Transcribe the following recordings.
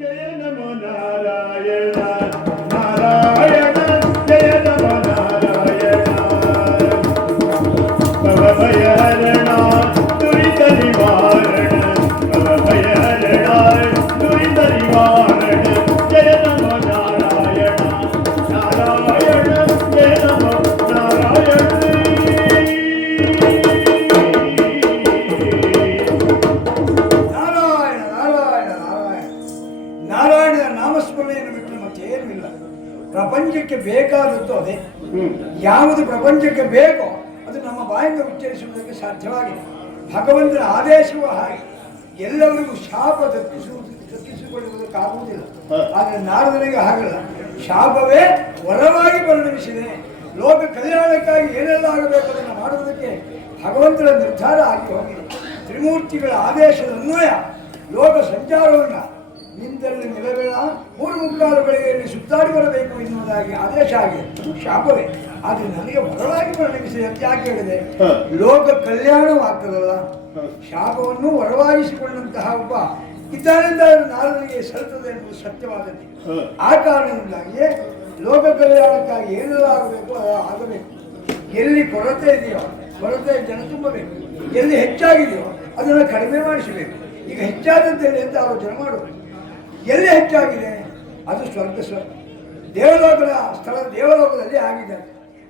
ಜಯ ನಮೋ ನಾರಾಯಣ ನಾರಾಯಣ ಜಯ ನಮೋ ನಾರಾಯಣ ಭವಭಯಹರಣ ದುರಿತ ನಿವಾರಣ ಭವಭಯಹರಣ ದುರಿತ ನಿವಾರಣ ಜಯ ನಮೋ ನಾರಾಯಣ ನಾರಾಯಣ ಜಯ ನಮೋ ನಾರಾಯಣ ನಾರಾಯಣನ ನಾಮಸ್ಮರಣೆಯನ್ನು ಬಿಟ್ಟರೆ ಮತ್ತೇನೂ ಇಲ್ಲ. ಪ್ರಪಂಚಕ್ಕೆ ಬೇಕಾದದ್ದು ಅದೇ. ಯಾವುದು ಪ್ರಪಂಚಕ್ಕೆ ಬೇಕೋ ಅದು ನಮ್ಮ ಬಾಯಿಂದ ಉಚ್ಚರಿಸುವುದಕ್ಕೆ ಸಾಧ್ಯವಾಗಿದೆ. ಭಗವಂತನ ಆದೇಶವೂ ಹಾಗೆ. ಎಲ್ಲರಿಗೂ ಶಾಪ ತಪ್ಪಿಸಿಕೊಳ್ಳುವುದಕ್ಕಾಗುವುದಿಲ್ಲ. ಆದರೆ ನಾರದನಿಗೆ ಹಾಗಲ್ಲ. ಶಾಪವೇ ವರವಾಗಿ ಪರಿಣಮಿಸಿದೆ. ಲೋಕ ಕಲ್ಯಾಣಕ್ಕಾಗಿ ಏನೆಲ್ಲ ಆಗಬೇಕು ಅದನ್ನು ಮಾಡುವುದಕ್ಕೆ ಭಗವಂತನ ನಿರ್ಧಾರ ಆಗಿ ಹೋಗಿದೆ. ತ್ರಿಮೂರ್ತಿಗಳ ಆದೇಶದ ಅನ್ವಯ ಲೋಕ ಸಂಚಾರವನ್ನು ನಿಂತಲ್ಲಿ ನಿಲಬೇಡ 3 ಗಳಿಗೆಯಲ್ಲಿ ಸುತ್ತಾಡಿ ಬರಬೇಕು ಎನ್ನುವುದಾಗಿ ಆದೇಶ ಆಗಿದೆ. ಶಾಪವೇ. ಆದರೆ ನನಗೆ ವರವಾಗಿ ಪರಿಣಮಿಸಿದೆ ಅಂತ ಯಾಕೆ ಹೇಳಿದೆ? ಲೋಕ ಕಲ್ಯಾಣವಾಗ್ತದಲ್ಲ. ಶಾಪವನ್ನು ವರವಾಗಿಸಿಕೊಂಡಂತಹ ಒಬ್ಬ ಇದ್ದಾನೆಂದ ನಾರದನಿಗೆ ಸಲ್ತದೆ ಎನ್ನುವುದು ಸತ್ಯವಾದದ್ದು. ಆ ಕಾರಣದಿಂದಾಗಿಯೇ ಲೋಕ ಕಲ್ಯಾಣಕ್ಕಾಗಿ ಏನೆಲ್ಲ ಆಗಬೇಕು ಅದು ಆಗಬೇಕು. ಎಲ್ಲಿ ಕೊರತೆ ಇದೆಯೋ ಕೊರತೆ ಜನ ತುಂಬಬೇಕು. ಎಲ್ಲಿ ಹೆಚ್ಚಾಗಿದೆಯೋ ಅದನ್ನು ಕಡಿಮೆ ಮಾಡಿಸಬೇಕು. ಈಗ ಹೆಚ್ಚಾದದ್ದೇನೆ ಅಂತ ಆಲೋಚನೆ ಮಾಡಬೇಕು. ಎಲ್ಲಿ ಹೆಚ್ಚಾಗಿದೆ ಅದು ದೇವಲೋಕದ ಸ್ಥಳ ದೇವಲೋಕದಲ್ಲಿ ಆಗಿದೆ.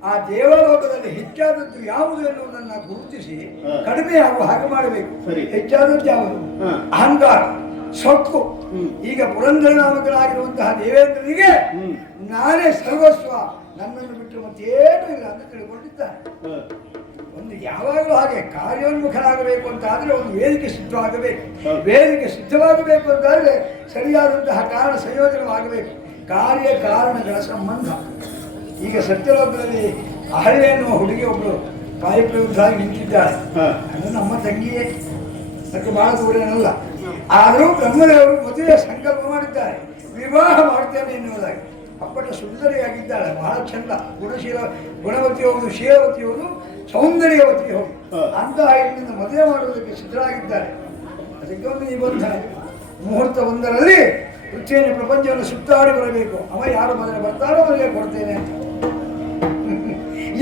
ಆ ದೇವಲೋಕದಲ್ಲಿ ಹೆಚ್ಚಾದದ್ದು ಯಾವುದು ಎನ್ನುವುದನ್ನು ಗುರುತಿಸಿ ಕಡಿಮೆ ಆಗುವ ಹಾಗೆ ಮಾಡಬೇಕು. ಹೆಚ್ಚಾದದ್ದು ಯಾವುದು? ಅಹಂಕಾರ, ಸೊಕ್ಕು. ಈಗ ಪುರಂದರ ನಾಮಕನಾಗಿರುವಂತಹ ದೇವೇಂದ್ರನಿಗೆ ನಾನೇ ಸರ್ವಸ್ವ, ನನ್ನನ್ನು ಬಿಟ್ಟು ಮತ್ತೇನೂ ಇಲ್ಲ ಅಂತ ತಿಳ್ಕೊಂಡಿದ್ದಾನೆ. ಒಂದು ಯಾವಾಗಲೂ ಹಾಗೆ ಕಾರ್ಯೋನ್ಮುಖನಾಗಬೇಕು ಅಂತ ಆದರೆ ಒಂದು ವೇದಿಕೆ ಸಿದ್ಧವಾಗಬೇಕು. ವೇದಿಕೆ ಸಿದ್ಧವಾಗಬೇಕು ಅಂತಾದರೆ ಸರಿಯಾದಂತಹ ಕಾರಣ ಸಂಯೋಜನವಾಗಬೇಕು. ಕಾರ್ಯ ಕಾರಣಗಳ ಸಂಬಂಧ. ಈಗ ಸತ್ಯಲೋಕದಲ್ಲಿ ಅಹಲ್ಯ ಎನ್ನುವ ಹುಡುಗಿ ಒಬ್ಬಳು ಕಾರ್ಯಪ್ರವೃದ್ಧವಾಗಿ ನಿಂತಿದ್ದಾಳೆ. ಅದು ನಮ್ಮ ತಂಗಿಯೇ, ಅದಕ್ಕೆ ಬಹಳ ದೂರನಲ್ಲ. ಆದರೂ ಬ್ರಹ್ಮದೇವರು ಮದುವೆ ಸಂಕಲ್ಪ ಮಾಡಿದ್ದಾರೆ, ವಿವಾಹ ಮಾಡ್ತೇನೆ ಎನ್ನುವುದಾಗಿ. ಅಪ್ಪಟ ಸುಂದರಿಯಾಗಿದ್ದಾಳೆ, ಬಹಳ ಚಂದ, ಗುಣವತಿ ಹೌದು, ಶೀಲವತಿ ಹೌದು, ಸೌಂದರ್ಯವತಿ ಹೌದು. ಅಂತಹ ಹೆಣ್ಣಿಂದ ಮದುವೆ ಮಾಡುವುದಕ್ಕೆ ಸಿದ್ಧರಾಗಿದ್ದಾರೆ. ಅದಕ್ಕೆ ಒಂದು ನಿಬಂಧ, ಮುಹೂರ್ತ ಒಂದರಲ್ಲಿ ಪೃಥ್ವಿಯ ಪ್ರಪಂಚವನ್ನು ಸುತ್ತಾಡಿ ಬರಬೇಕು. ಅವ ಯಾರು ಮೊದಲೇ ಬರ್ತಾರೋ ಅವರಿಗೆ ಕೊಡ್ತೇನೆ ಅಂತ.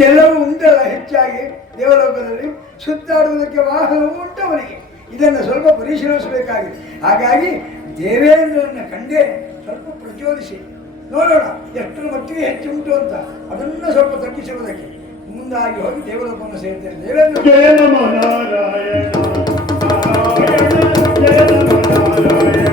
ಎಲ್ಲವೂ ಉಂಟಲ್ಲ ಹೆಚ್ಚಾಗಿ ದೇವಲೋಕದಲ್ಲಿ. ಸುತ್ತಾಡುವುದಕ್ಕೆ ವಾಹನವೂ ಉಂಟವನಿಗೆ. ಇದನ್ನು ಸ್ವಲ್ಪ ಪರಿಶೀಲಿಸಬೇಕಾಗಿದೆ. ಹಾಗಾಗಿ ದೇವೇಂದ್ರನ ಕಂಡೇ ಸ್ವಲ್ಪ ಪ್ರಚೋದಿಸಿ ನೋಡೋಣ ಎಷ್ಟರ ಮಟ್ಟಿಗೆ ಹೆಚ್ಚು ಉಂಟು ಅಂತ. ಅದನ್ನು ಸ್ವಲ್ಪ ತಗ್ಗಿಸುವುದಕ್ಕೆ ಮುಂದಾಗಿ ಹೋಗಿ ದೇವಲೋಕವನ್ನು ಸೇರ್ತೇನೆ. ದೇವೇಂದ್ರ ಜಯ ನಮೋ ನಾರಾಯಣ ನಾರಾಯಣ ಜಯ ನಮೋ ನಾರಾಯಣ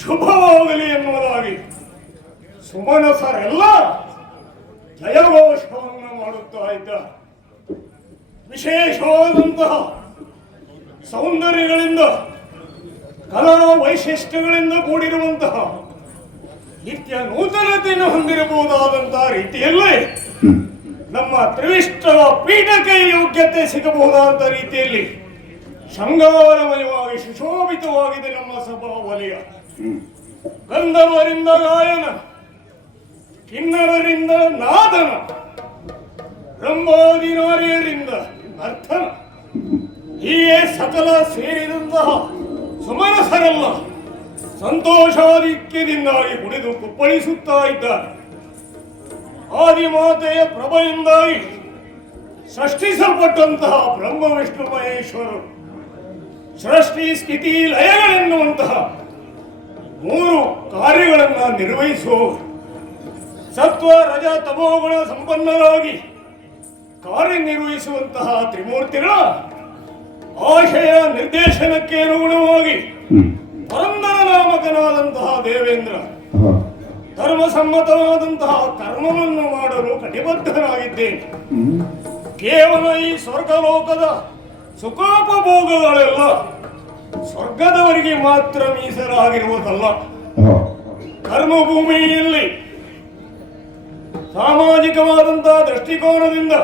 ಶುಭವಾಗಲಿ ಎನ್ನುವುದಾಗಿ ಸುಮನಸರೆಲ್ಲ ಜಯಘೋಷವನ್ನು ಮಾಡುತ್ತಾ ಇದ್ದ. ವಿಶೇಷವಾದಂತಹ ಸೌಂದರ್ಯಗಳಿಂದ ಕಲಾ ವೈಶಿಷ್ಟ್ಯಗಳಿಂದ ಕೂಡಿರುವಂತಹ ನಿತ್ಯ ನೂತನತೆಯನ್ನು ಹೊಂದಿರಬಹುದಾದಂತಹ ರೀತಿಯಲ್ಲಿ ನಮ್ಮ ತ್ರಿವಿಷ್ಟ ಪೀಠಕ್ಕೆ ಯೋಗ್ಯತೆ ಸಿಗಬಹುದಾದ ರೀತಿಯಲ್ಲಿ ಶೃಂಗಾರಮಯವಾಗಿ ಸುಶೋಭಿತವಾಗಿದೆ ನಮ್ಮ ಸಭಾ ವಲಯ. ಗಂಧರ್ವರಿಂದ ಗಾಯನ, ಕಿನ್ನರರಿಂದ ನಾದನ, ಬ್ರಹ್ಮಾದಿ ನಾರಿಯರಿಂದ ನರ್ತನ, ಹೀಗೆ ಸಕಲ ಸೇರಿದಂತಹ ಸುಮನಸರೆಲ್ಲ ಸಂತೋಷಾಧಿಕ್ಯದಿಂದಾಗಿ ಕುಣಿದು ಕುಪ್ಪಳಿಸುತ್ತಾ ಇದ್ದಾರೆ. ಆದಿಮಾತೆಯ ಪ್ರಭೆಯಿಂದಾಗಿ ಸೃಷ್ಟಿಸಲ್ಪಟ್ಟಂತಹ ಬ್ರಹ್ಮ ವಿಷ್ಣು ಮಹೇಶ್ವರರು ಸೃಷ್ಟಿ ಸ್ಥಿತಿ ಲಯಗಳೆನ್ನುವಂತಹ 3 ಕಾರ್ಯಗಳನ್ನು ನಿರ್ವಹಿಸುವವರು. ಸತ್ವ ರಜ ತಮೋಗುಣ ಸಂಪನ್ನರಾಗಿ ಕಾರ್ಯನಿರ್ವಹಿಸುವಂತಹ ತ್ರಿಮೂರ್ತಿಗಳ ಆಶಯ ನಿರ್ದೇಶನಕ್ಕೆ ಅನುಗುಣವಾಗಿ ಪುರಂದರ ನಾಮಕನಾದಂತಹ ದೇವೇಂದ್ರ ಧರ್ಮಸಮ್ಮತವಾದಂತಹ ಕರ್ಮವನ್ನು ಮಾಡಲು ಕಟಿಬದ್ಧನಾಗಿದ್ದೇನೆ. ಕೇವಲ ಈ ಸ್ವರ್ಗಲೋಕದ ಸುಖೋಪಭೋಗಗಳೆಲ್ಲ ಸ್ವರ್ಗದವರಿಗೆ ಮಾತ್ರ ಮೀಸಲಾಗಿರುವುದಲ್ಲ. ಕರ್ಮಭೂಮಿಯಲ್ಲಿ ಸಾಮಾಜಿಕವಾದಂತಹ ದೃಷ್ಟಿಕೋನದಿಂದ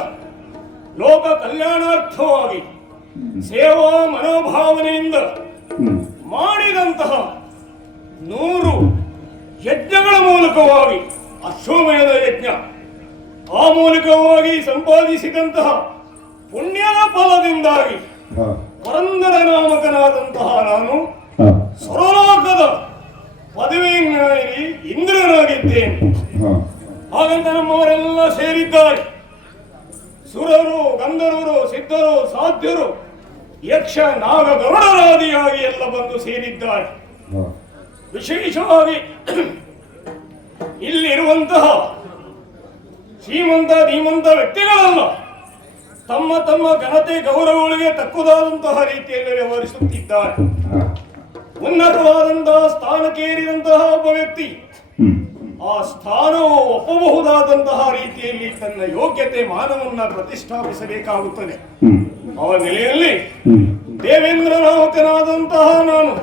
ಲೋಕ ಕಲ್ಯಾಣಾರ್ಥವಾಗಿ ಸೇವಾ ಮನೋಭಾವನೆಯಿಂದ ಮಾಡಿದಂತಹ 100 ಯಜ್ಞಗಳ ಮೂಲಕವಾಗಿ ಅಶ್ವಮೇಧ ಯಜ್ಞ, ಆ ಮೂಲಕವಾಗಿ ಸಂಪಾದಿಸಿದಂತಹ ಪುಣ್ಯದ ಫಲದಿಂದಾಗಿ ಪುರಂದರ ನಾಮಕನಾದಂತಹ ನಾನು ಸ್ವರಲೋಕದ ಪದವಿಯನ್ನೇರಿ ಇಂದ್ರನಾಗಿದ್ದೇನೆ. ಹಾಗಂತ ನಮ್ಮವರೆಲ್ಲ ಸೇರಿದ್ದಾರೆ. ಸುರರು, ಗಂಧರ್ವರು, ಸಿದ್ಧರು, ಸಾಧ್ಯರು, ಯಕ್ಷ, ನಾಗ, ಗರುಡರಾದಿಯಾಗಿ ಎಲ್ಲ ಬಂದು ಸೇರಿದ್ದಾರೆ. ವಿಶೇಷವಾಗಿ ಇಲ್ಲಿರುವಂತಹ ಶ್ರೀಮಂತ ಧೀಮಂತ ವ್ಯಕ್ತಿಗಳಲ್ಲ, ತಮ್ಮ ತಮ್ಮ ಘನತೆ ಗೌರವಗಳಿಗೆ ತಕ್ಕುದಾದಂತಹ ರೀತಿಯಲ್ಲಿ ವ್ಯವಹರಿಸುತ್ತಿದ್ದಾರೆ. ಉನ್ನತವಾದಂತಹ ಸ್ಥಾನಕ್ಕೇರಿದಂತಹ ಒಬ್ಬ ವ್ಯಕ್ತಿ ಆ ಸ್ಥಾನವು ಒಪ್ಪಬಹುದಾದಂತಹ ರೀತಿಯಲ್ಲಿ ತನ್ನ ಯೋಗ್ಯತೆ ಮಾನವನ್ನ ಪ್ರತಿಷ್ಠಾಪಿಸಬೇಕಾಗುತ್ತದೆ. ಆ ನೆಲೆಯಲ್ಲಿ ದೇವೇಂದ್ರ ನಾಮಕನಾದಂತಹ ನಾನು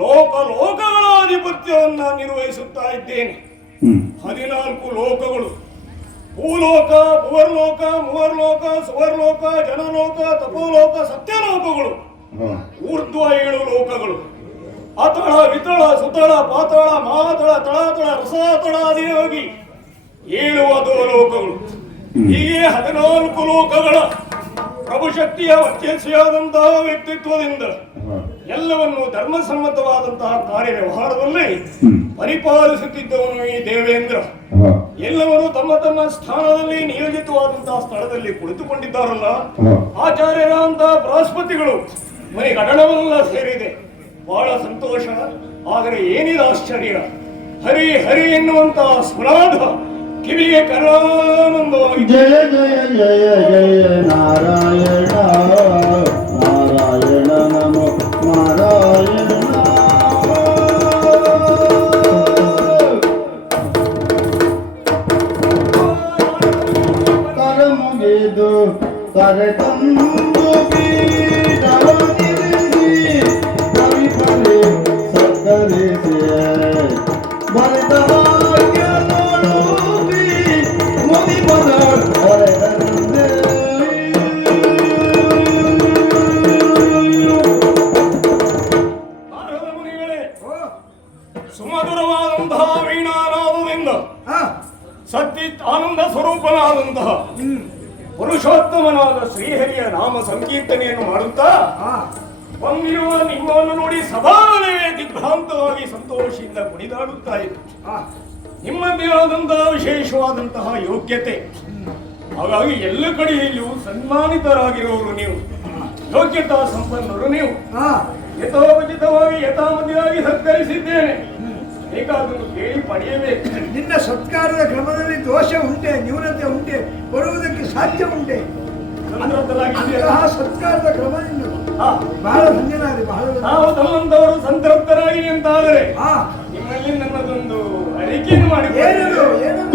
ಲೋಕಗಳ ಆಧಿಪತ್ಯವನ್ನ ನಿರ್ವಹಿಸುತ್ತಾ ಇದ್ದೇನೆ. 14 ಲೋಕಗಳು, ಭೂಲೋಕ, ಭುವರ್ಲೋಕ, ಮೂವರ್ಲೋಕ, ಸುವರ್ಲೋಕ, ಜನಲೋಕ, ತಪೋಲೋಕ, ಸತ್ಯಲೋಕಗಳು, ಊರ್ಧ್ವ 7 ಲೋಕಗಳು, ಅತಳ, ವಿತಳ, ಸುತಳ, ಪಾತಾಳ, ಮಹಾತಳ, ತಳಾತಳ, ರಸಾತಳಾದಿಯಾಗಿ 7 ಅಧೋಲೋಕಗಳು. ಹೀಗೆ 14 ಲೋಕಗಳ ಪ್ರಭುಶಕ್ತಿಯ ವರ್ಚಸ್ಸಿಯಾದಂತಹ ವ್ಯಕ್ತಿತ್ವದಿಂದ ಎಲ್ಲವನ್ನು ಧರ್ಮಸಮ್ಮತವಾದಂತಹ ಕಾರ್ಯವ್ಯವಹಾರದಲ್ಲಿ ಪರಿಪಾಲಿಸುತ್ತಿದ್ದವನು ಈ ದೇವೇಂದ್ರ. ಎಲ್ಲವರು ತಮ್ಮ ತಮ್ಮ ಸ್ಥಾನದಲ್ಲಿ ನಿಯೋಜಿತವಾದಂತಹ ಸ್ಥಳದಲ್ಲಿ ಕುಳಿತುಕೊಂಡಿದ್ದಾರಲ್ಲ, ಆಚಾರ್ಯರಾದಂತಹ ಬೃಹಸ್ಪತಿಗಳು ಮನೆ ಗಡಣವೆಲ್ಲ ಸೇರಿದೆ. ಬಹಳ ಸಂತೋಷ. ಆದರೆ ಏನಿದೆ ಆಶ್ಚರ್ಯ, ಹರಿ ಹರಿ ಎನ್ನುವಂತಹ ಸ್ಮರಾಧ ಕಿವಿಗೆ ಕರಾನಂದವಾಗಿ ಜಯ ಜಯ ಜಯ ಜಯ ನಾರಾಯಣ ನಾರಾಯಣ ನಮೋ ನಾರಾಯಣ. ಕರ ಮುಗಿದು ಕರೆ ತಂದು ಕವಿ ಕರೆ ಸಕ್ಕರಿಸಿ ಬರೆದ ಸುಮಧುರವಾದಂತಹ ವೀಣಾನಾದದಿಂದ ಸದ್ವಿತ್ ಆನಂದ ಸ್ವರೂಪನಾದಂತಹ ಪುರುಷೋತ್ತಮನಾದ ಶ್ರೀಹರಿಯ ನಾಮ ಸಂಕೀರ್ತನೆಯನ್ನು ಮಾಡುತ್ತಾ ಬಂದಿರುವ ನಿಮ್ಮನ್ನು ನೋಡಿ ಸಭಾವಲಯವೇ ದಿಗ್ಭ್ರಾಂತವಾಗಿ ಸಂತೋಷದಿಂದ ಕುಣಿದಾಡುತ್ತಾ ಇತ್ತು. ನಿಮ್ಮದೇ ಆದಂತಹ ವಿಶೇಷವಾದಂತಹ ಯೋಗ್ಯತೆ, ಹಾಗಾಗಿ ಎಲ್ಲ ಕಡೆಯಲ್ಲಿಯೂ ಸನ್ಮಾನಿತರಾಗಿರುವವರು ನೀವು, ಯೋಗ್ಯತಾ ಸಂಪನ್ನರು ನೀವು. ಯಥೋಚಿತವಾಗಿ ಯಥಾಮತಿಯಾಗಿ ಸತ್ಕರಿಸಿದ್ದೇನೆ, ಬೇಕಾದನ್ನು ಕೇಳಿ ಪಡೆಯಬೇಕು. ನಿನ್ನ ಸತ್ಕಾರದ ಕ್ರಮದಲ್ಲಿ ದೋಷ ಉಂಟೆ, ನ್ಯೂನತೆ ಉಂಟೆ, ಬರುವುದಕ್ಕೆ ಸಾಧ್ಯ ಉಂಟೆ? ಅಂತಹ ಸತ್ಕಾರದ ಕ್ರಮ ನಿನ್ನದು. ಬಹಳ ಧನ್ಯನಾದೆ ಬಹಳ ನಾವು ತಮ್ಮಂತವರು ಸಂತೃಪ್ತರಾಗಿ ಅಂತಾದರೆ ಹಾ ನಿಮ್ಮಲ್ಲಿ ನನ್ನದೊಂದು ಅರಿಕೆಯನ್ನು ಮಾಡಿ ಏನದು ಏನದು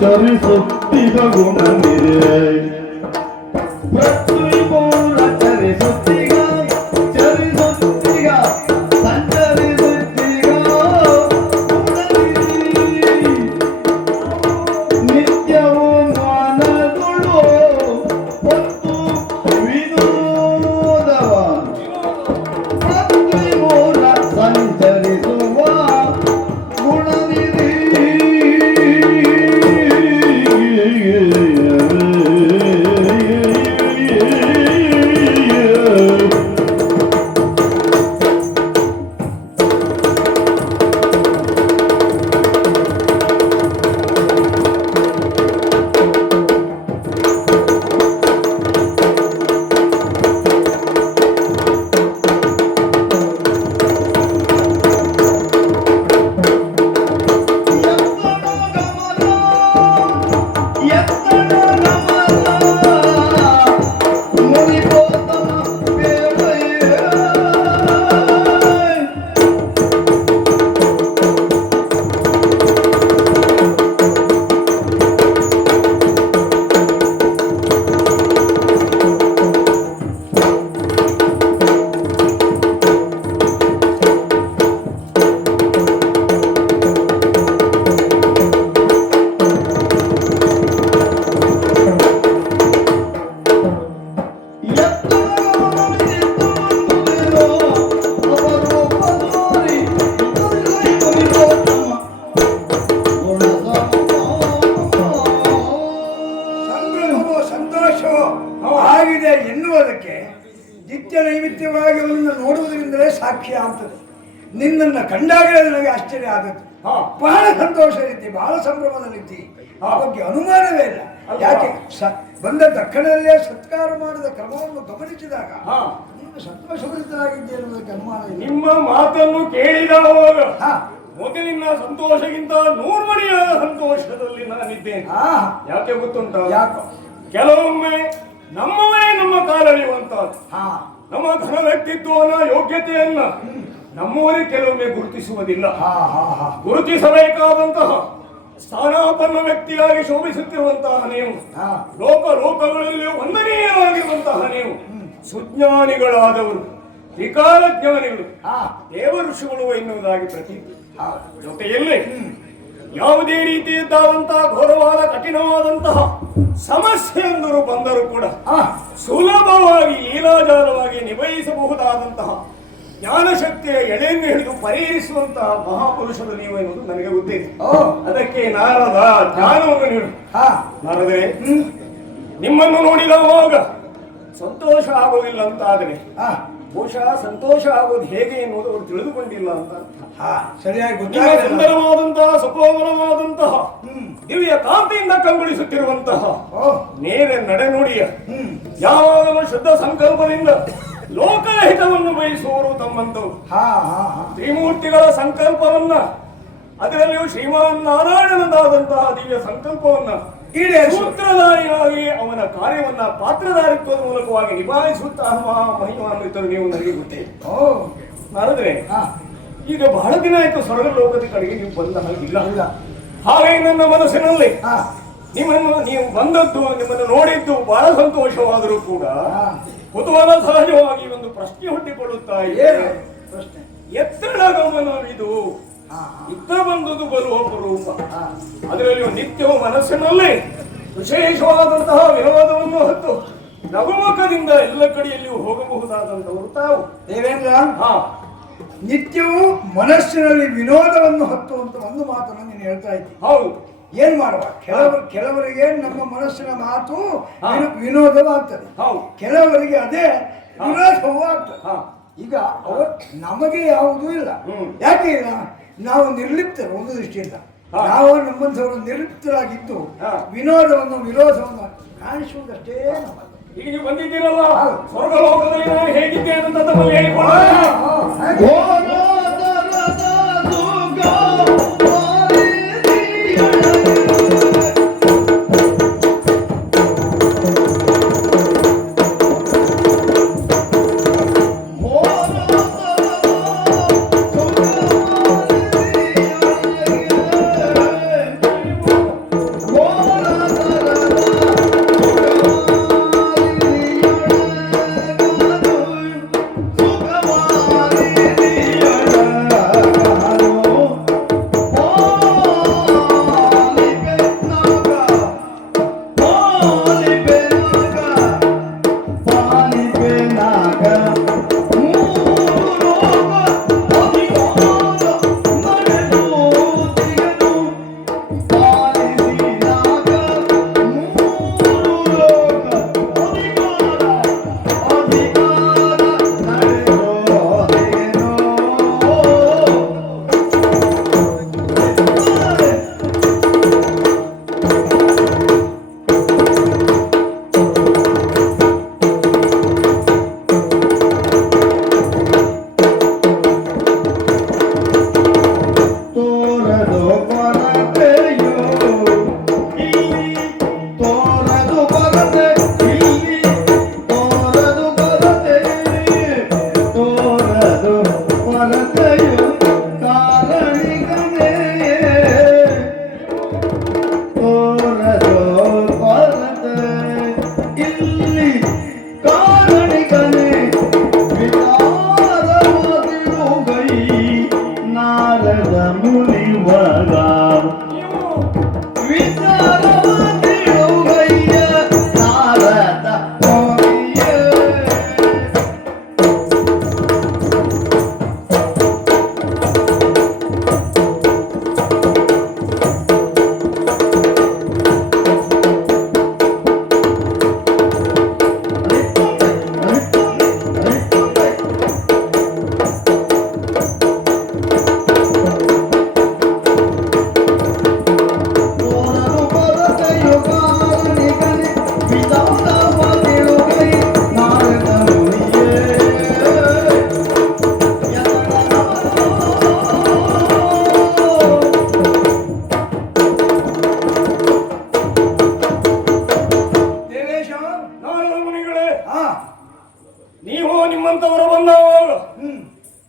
ಚರಿಸುತ್ತಿದ ಗುಣನಿರೆ ಪೃಥ್ವಿ ಮೂಲ ಚರಿಸುತ್ತಿಗ ಚರಿಸುತ್ತಿಗ ಸಂಚರಿಸುತ್ತಿಗ ನಿತ್ಯವೂ ಮನದುಳು ಹೊತ್ತು ವಿನೋದವ ಪೃಥ್ವಿ ಮೂಲ ಸಂಚರಿಸುವ ಗುಣನಿಧಿ ಆಗಿದೆ ಎನ್ನುವುದಕ್ಕೆ ನಿತ್ಯ ನೈಮಿತ್ಯವಾಗಿ ಅವನನ್ನು ನೋಡುವುದರಿಂದಲೇ ಸಾಕ್ಷಿ ಆಗ್ತದೆ. ನಿನ್ನನ್ನು ಕಂಡಾಗಲೇ ನನಗೆ ಆಶ್ಚರ್ಯ ಆಗುತ್ತೆ. ಬಹಳ ಸಂತೋಷ ರೀತಿ, ಬಹಳ ಸಂಭ್ರಮದಲ್ಲಿದ್ದಿ, ಆ ಬಗ್ಗೆ ಅನುಮಾನವೇ ಇಲ್ಲ. ಯಾಕೆ ಬಂದ ತಕ್ಷಣದಲ್ಲೇ ಸತ್ಕಾರ ಮಾಡಿದ ಕ್ರಮವನ್ನು ಗಮನಿಸಿದಾಗ ನೀನು ಸಂತೋಷಭರಿತರಾಗಿದ್ದೆ ಎನ್ನುವುದಕ್ಕೆ ಅನುಮಾನ ಇಲ್ಲ. ನಿಮ್ಮ ಮಾತನ್ನು ಕೇಳಿದವಾಗ ಮೊದಲಿನ ಸಂತೋಷಕ್ಕಿಂತ 100 ಮಣಿಯಾದ ಸಂತೋಷದಲ್ಲಿ ನಾನಿದ್ದೇನೆ. ಯಾಕೆ ಗೊತ್ತುಂಟ? ಯಾಕೋ ಕೆಲವೊಮ್ಮೆ ನಮ್ಮವರೇ ನಮ್ಮ ಕಾಲಳಿಯುವಂತ ಹಾ ನಮ್ಮ ಘನ ವ್ಯಕ್ತಿತ್ವವನ್ನ ಯೋಗ್ಯತೆಯನ್ನ ನಮ್ಮವರೇ ಕೆಲವೊಮ್ಮೆ ಗುರುತಿಸುವುದಿಲ್ಲ. ಹಾ ಹಾ ಹಾ ಗುರುತಿಸಬೇಕಾದಂತಹ ಸ್ಥಾನಾಪನ್ನ ವ್ಯಕ್ತಿಯಾಗಿ ಶೋಭಿಸುತ್ತಿರುವಂತಹ ನೀವು, ಹಾ ಲೋಕಗಳಲ್ಲಿ ವಂದನೀಯರಾಗಿರುವಂತಹ ನೀವು, ಸುಜ್ಞಾನಿಗಳಾದವರು, ವಿಕಾರ ಜ್ಞಾನಿಗಳು, ಹಾ ದೇವ ಋಷಿಗಳು ಎನ್ನುವುದಾಗಿ ಪ್ರತೀತಿ. ಹಾ ಜೊತೆಯಲ್ಲಿ ಯಾವುದೇ ರೀತಿಯದ್ದಾದಂತಹ ಘೋರವಾದ ಕಠಿಣವಾದಂತಹ ಸಮಸ್ಯೆಯೊಂದರು ಬಂದರೂ ಕೂಡ ಹಾ ಸುಲಭವಾಗಿ ಲೀಲಾಜಾಲವಾಗಿ ನಿಭಾಯಿಸಬಹುದಾದಂತಹ ಜ್ಞಾನಶಕ್ತಿಯ ಎಳೆಯನ್ನು ಹಿಡಿದು ಪರಿಹರಿಸುವಂತಹ ಮಹಾಪುರುಷರು ನೀವು ಎನ್ನುವುದು ನನಗೆ ಗೊತ್ತಿದೆ. ಓ ಅದಕ್ಕೆ ನಾರದ ಜ್ಞಾನವನ್ನು ನೀಡು. ಹಾ ನಾರದರೆ ನಿಮ್ಮನ್ನು ನೋಡಿದವಾಗ ಸಂತೋಷ ಆಗುವುದಿಲ್ಲ ಅಂತ ಆದರೆ ಹಾ ಬಹುಶಃ ಸಂತೋಷ ಆಗೋದು ಹೇಗೆ ಎನ್ನುವುದು ಅವರು ತಿಳಿದುಕೊಂಡಿಲ್ಲ ಅಂತ ಅರ್ಥ. ಹಾ ಸರಿಯಾಗಿ ನಿಮ್ಮ ಗೊತ್ತಾಗಿದೆ. ಸುಂದರವಾದಂತಹ ಸುಕೋಮಲವಾದಂತಹ ಹ್ಮ್ ದಿವ್ಯ ಕಾಂತಿಯಿಂದ ಕಂಗೊಳಿಸುತ್ತಿರುವಂತಹ ಓ ನೇರ ನಡೆನುಡಿಯ ಹ್ಮ್ ಯಾವಾಗಲೂ ಶುದ್ಧ ಸಂಕಲ್ಪದಿಂದ ಲೋಕದ ಹಿತವನ್ನು ಬಯಸುವವರು ತಮ್ಮಂತವರು. ಹಾ ಹಾ ಹಾ ತ್ರಿಮೂರ್ತಿಗಳ ಸಂಕಲ್ಪವನ್ನ, ಅದರಲ್ಲಿಯೂ ಶ್ರೀಮಾನ್ ನಾರಾಯಣನದಾದಂತಹ ದಿವ್ಯ ಸಂಕಲ್ಪವನ್ನ ಈಡೇರಿಸು. ಸೂತ್ರಧಾರಿಯಾಗಿ ಅವನ ಕಾರ್ಯವನ್ನ ಪಾತ್ರಧಾರಿತ್ವದ ಮೂಲಕವಾಗಿ ನಿಭಾಯಿಸುತ್ತಾ ಮಹಿಮಾನ್ವಿತರು ನೀವು ನನಗೆ ಗೊತ್ತೇ. ಓ ನಾರದ್ರೆ ಹಾ ಈಗ ಬಹಳ ದಿನ ಆಯ್ತು ಸ್ವರ್ಗ ಲೋಕದ ಕಡೆಗೆ ನೀವು ಬಂದ ಹಾಗಿಲ್ಲ. ಇಲ್ಲ ಹಾಗೆ ನನ್ನ ಮನಸ್ಸಿನಲ್ಲಿ ಹಾ ನಿಮ್ಮನ್ನು ನೀವು ಬಂದದ್ದು, ನಿಮ್ಮನ್ನು ನೋಡಿದ್ದು ಬಹಳ ಸಂತೋಷವಾದರೂ ಕೂಡ ಹಾ ಕುತೂಹಲ ಸಹಜವಾಗಿ ಒಂದು ಪ್ರಶ್ನೆ ಹುಟ್ಟಿಕೊಳ್ಳುತ್ತಾ ಇದೆ. ಏನು ಪ್ರಶ್ನೆ? ಎತ್ತಡ ಗಮನವಿದು ಹಾ ಇತ್ತ ಬಂದುದು ಬಲು ಅಪರೂಪ. ಹಾ ಅದರಲ್ಲಿಯೂ ನಿತ್ಯವೂ ಮನಸ್ಸಿನಲ್ಲಿ ವಿಶೇಷವಾದಂತಹ ವಿರೋಧವನ್ನು ಹೊತ್ತು ನಗುಮುಖದಿಂದ ಎಲ್ಲ ಕಡೆಯಲ್ಲಿಯೂ ಹೋಗಬಹುದಾದಂತವರು ತಾವು. ದೇವೇಂದ್ರ ಹಾ ನಿತ್ಯವೂ ಮನಸ್ಸಿನಲ್ಲಿ ವಿನೋದವನ್ನು ಹೊತ್ತು ಅಂತ ಒಂದು ಮಾತನ್ನು ನೀನು ಹೇಳ್ತಾ ಇದ್ದಿ. ಹೌದು. ಏನ್ ಮಾಡುವ, ಕೆಲವರಿಗೆ ನಮ್ಮ ಮನಸ್ಸಿನ ಮಾತು ಹಾ. ವಿನೋದವಾಗ್ತದೆ, ಹೌದು. ಕೆಲವರಿಗೆ ಅದೇ ವಿರೋಧವೂ ಆಗ್ತದೆ. ಹಾ ಈಗ ನಮಗೆ ಯಾವುದೂ ಇಲ್ಲ. ಹ್ಮ್. ಯಾಕೆ ಇಲ್ಲ? ನಾವು ನಿರ್ಲಿಪ್ತರು ಒಂದು ದೃಷ್ಟಿಯಿಂದ. ಹಾ. ನಾವು ನಮ್ಮಂಥವರು ನಿರ್ಲಿಪ್ತರಾಗಿದ್ದು ಹಾ. ವಿನೋದವನ್ನು ವಿರೋಧವನ್ನು ಕಾಣಿಸುವುದಷ್ಟೇ ನಮ್ಮ ಈಗ ನೀವು ಬಂದಿದ್ದೀರಲ್ಲ, ಹೌದು. ಸ್ವರ್ಗ ಲೋಕದಲ್ಲಿ ನಾನು ಹೇಗಿದ್ದೇನೆ ಅಂತ ತಮ್ಮಲ್ಲಿ ಹೇಳಿಕೊಳ್ಳ. ಸುಖ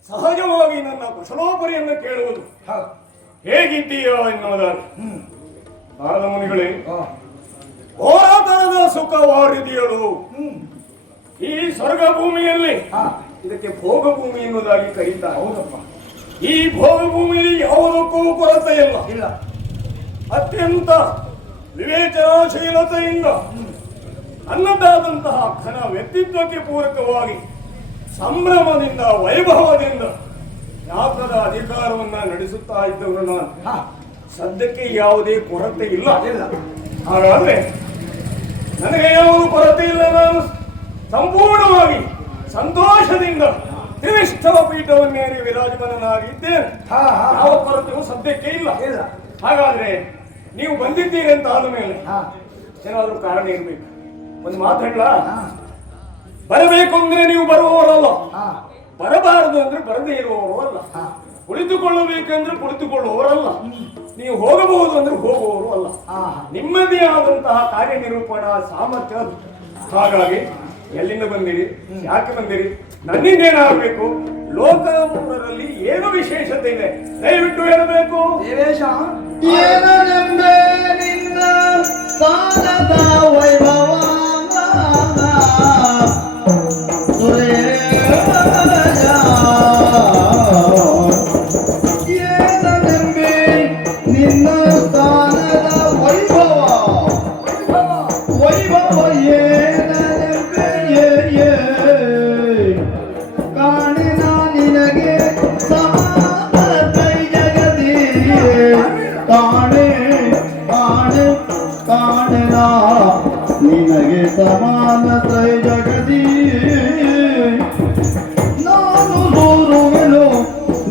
ಸಹಜವಾಗಿ ನನ್ನ ಕುಶಲೋಪರಿಯನ್ನು ಕೇಳುವುದು ಹೌದು. ಹೇಗಿದ್ದೀಯೋ ಎನ್ನುವುದಾಗಿ. ಹ್ಮ್. ನಾರದ ಮುನಿಗಳೇ, ಓ. ಹೋರಾಟದ ಸುಖವಾರಿದೆಯಳು ಹ್ಮ್. ಈ ಸ್ವರ್ಗ ಭೂಮಿಯಲ್ಲಿ. ಹಾ. ಇದಕ್ಕೆ ಭೋಗ ಭೂಮಿ ಎನ್ನುವುದಾಗಿ ಕರೀತಾರೆ. ಹೌದಪ್ಪ. ಈ ಭೋಗ ಭೂಮಿಯಲ್ಲಿ ಯಾವುದಕ್ಕೂ ಕೊರತೆ ಇಲ್ಲ. ಇಲ್ಲ. ಅತ್ಯಂತ ವಿವೇಚನಾಶೀಲತೆಯಿಂದ ಅನ್ನದಾದಂತಹ ಘನ ವ್ಯಕ್ತಿತ್ವಕ್ಕೆ ಪೂರಕವಾಗಿ ಸಂಭ್ರಮದಿಂದ ವೈಭವದಿಂದ ಯಾತ್ರದ ಅಧಿಕಾರವನ್ನ ನಡೆಸುತ್ತಾ ಇದ್ದವರು ನಾನು. ಹಾ. ಸದ್ಯಕ್ಕೆ ಯಾವುದೇ ಕೊರತೆ ಇಲ್ಲ. ಇಲ್ಲ. ಹಾಗಾದ್ರೆ ನನಗೆ ಯಾವುದು ಕೊರತೆ ಇಲ್ಲ. ನಾನು ಸಂಪೂರ್ಣವಾಗಿ ಸಂತೋಷದಿಂದ ತ್ರಿವಿಷ್ಠವ ಪೀಠವನ್ನೇರಿ ವಿರಾಜಮಾನನಾಗಿದ್ದೇನೆ. ಹಾ, ಹಾ. ಯಾವ ಕೊರತೆಯೂ ಸದ್ಯಕ್ಕೆ ಇಲ್ಲ. ಇಲ್ಲ. ಹಾಗಾದ್ರೆ ನೀವು ಬಂದಿದ್ದೀರಿ ಅಂತ ಆದ ಮೇಲೆ ಹಾ. ಏನಾದ್ರೂ ಕಾರಣ ಇರ್ಬೇಕು. ಒಂದು ಮಾತು ಹೇಳ, ಹಾ. ಬರಬೇಕು ಅಂದ್ರೆ ನೀವು ಬರುವವರಲ್ಲ, ಹಾ. ಬರಬಾರದು ಅಂದ್ರೆ ಬರದೇ ಇರುವವರು ಅಲ್ಲ, ಹಾ. ಕುಳಿತುಕೊಳ್ಳಬೇಕಂದ್ರೆ ಕುಳಿತುಕೊಳ್ಳುವವರಲ್ಲ, ನೀವು ಹೋಗಬಹುದು ಅಂದ್ರೆ ಹೋಗುವವರು ಅಲ್ಲ. ಹಾ. ನಿಮ್ಮದೇ ಆದಂತಹ ಕಾರ್ಯನಿರೂಪಣಾ ಸಾಮರ್ಥ್ಯ. ಹಾಗಾಗಿ ಎಲ್ಲಿಂದ ಬಂದಿರಿ, ಯಾಕೆ ಬಂದಿರಿ, ನನ್ನಿಂದೇನಾಗಬೇಕು, ಲೋಕದಲ್ಲಿ ಏನು ವಿಶೇಷತೆ ಇದೆ ದಯವಿಟ್ಟು ಹೇಳಬೇಕು. ದೇವೇಶ, ಏನನೆಂಬೆ ನಿನ್ನ ಸ್ಥಾನದ ವೈಭವ ಏನನೆಂಬೆ ನಿನ್ನ ಸ್ಥಾನದ ವೈಭವ ವೈಭವ ಏನನೆಂಬೆ ಕಾಣಿನ ನಿನಗೆ ಸಮಾನತೈ ಜಗದಿ ಕಾಣೆ ಕಾಣೆ ಕಾಣೆನ ನಿನಗೆ ಸಮಾನತೈ ಜಗದಿ ನಾನು ದೂರುವೆನು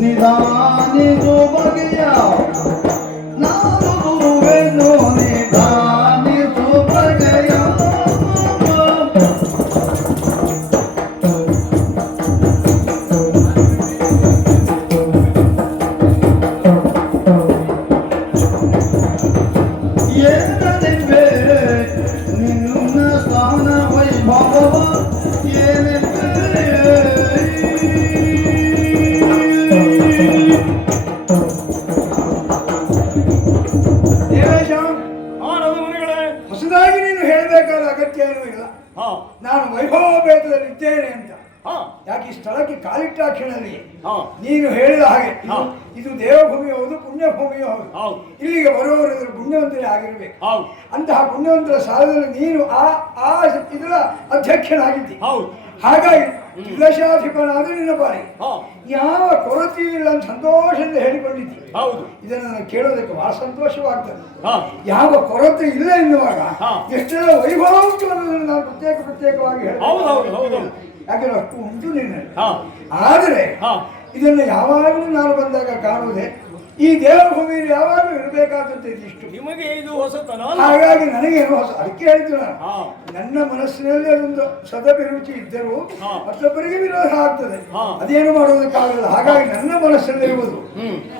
ನಿಧಾನಿಸು ಬಗೆಯ ನಾನು ದೂರುವೆನು ನಿಧಾನಿಸು ಬಗೆಯ ಏನನೆಂಬೆ ನಿನ್ನ ಸ್ಥಾನ ವೈಭವ ಏನೆಂಬೆ ದೇವೇಶ, ಆನಂದ ಮುನಿಗಳೇ, ಹೊಸದಾಗಿ ನೀನು ಹೇಳಬೇಕಾದ ಅಗತ್ಯ ಏನೂ ಇಲ್ಲ. ಹಾ ನಾನು ವೈಭವೋಪೇತದಲ್ಲಿ ಇದ್ದೇನೆ ಅಂತ. ಹಾ ಯಾಕೆ ಈ ಸ್ಥಳಕ್ಕೆ ಕಾಲಿಟ್ಟಾಕ್ಷಣದಲ್ಲಿ ಹಾ ನೀನು ಹೇಳಿದ ಹಾಗೆ ಹಾ. ಇದು ದೇವಭೂಮಿ ಹೌದು, ಪುಣ್ಯಭೂಮಿಯೂ ಹೌದು. ಹೌದು ಇಲ್ಲಿಗೆ ಬರುವವರೆಲ್ಲರೂ ಪುಣ್ಯವಂತರೇ ಆಗಿರ್ಬೇಕು. ಹೌದು ಅಂತಹ ಪುಣ್ಯವಂತರ ಸಾಲದಲ್ಲಿ ನೀನು ಆ ಆ ಇದರ ಅಧ್ಯಕ್ಷನಾಗಿದ್ದಿ. ಹೌದು ಹಾಗಾಗಿ ವಿಲಶಾಧಿಪನಾದ್ರೆ ನಿನ್ನ ಪಾಲಿ ಹಾ ಯಾವ ಕೊರತೆಯೂ ಇಲ್ಲ ಅಂತ ಸಂತೋಷದಿಂದ ಹೇಳಿಕೊಂಡಿದ್ದಿ. ಹೌದು ಇದನ್ನು ನಾನು ಕೇಳೋದಕ್ಕೆ ಬಹಳ ಸಂತೋಷವಾಗ್ತದೆ. ಹಾ ಯಾವ ಕೊರತೆ ಇಲ್ಲ ಎನ್ನುವಾಗ ಹಾ. ಎಷ್ಟೆಲ್ಲ ವೈಭವ ಉಂಟು ಅನ್ನೋದನ್ನು ನಾನು ಪ್ರತ್ಯೇಕವಾಗಿ ಹೌದು, ಹೌದು, ಹೌದು. ಹೇಳ್ತೇನೆ. ಯಾಕಂದ್ರೆ ಅಷ್ಟು ಉಂಟು ನಿನ್ನಲ್ಲಿ. ಹಾ ಆದರೆ ಹಾ ಇದನ್ನು ಯಾವಾಗಲೂ ನಾನು ಬಂದಾಗ ಕಾಣುವುದೇ ಈ ದೇವಭೂಮಿಯಲ್ಲಿ ಯಾವಾಗಲೂ ಇರಬೇಕಾದಂತೆ ಇದಿಷ್ಟು. ನಿಮಗೆ ಇದು ಹೊಸತನ ಅಲ್ಲ? ಹಾಗಾಗಿ ನನಗೇನು ಹೊಸ ಅದಕ್ಕೆ ಹೇಳಿದ್ದು ನಾನು. ಹಾ ನನ್ನ ಮನಸ್ಸಿನಲ್ಲಿ ಅದೊಂದು ಸದಭಿರುಚಿ ಇದ್ದರೂ ಹಾ. ಮತ್ತೊಬ್ಬರಿಗೆ ವಿರೋಧ ಆಗ್ತದೆ. ಹಾ. ಅದೇನು ಮಾಡೋದಕ್ಕಾಗಲ್ಲ. ಹಾಗಾಗಿ ನನ್ನ ಮನಸ್ಸಲ್ಲಿರುವುದು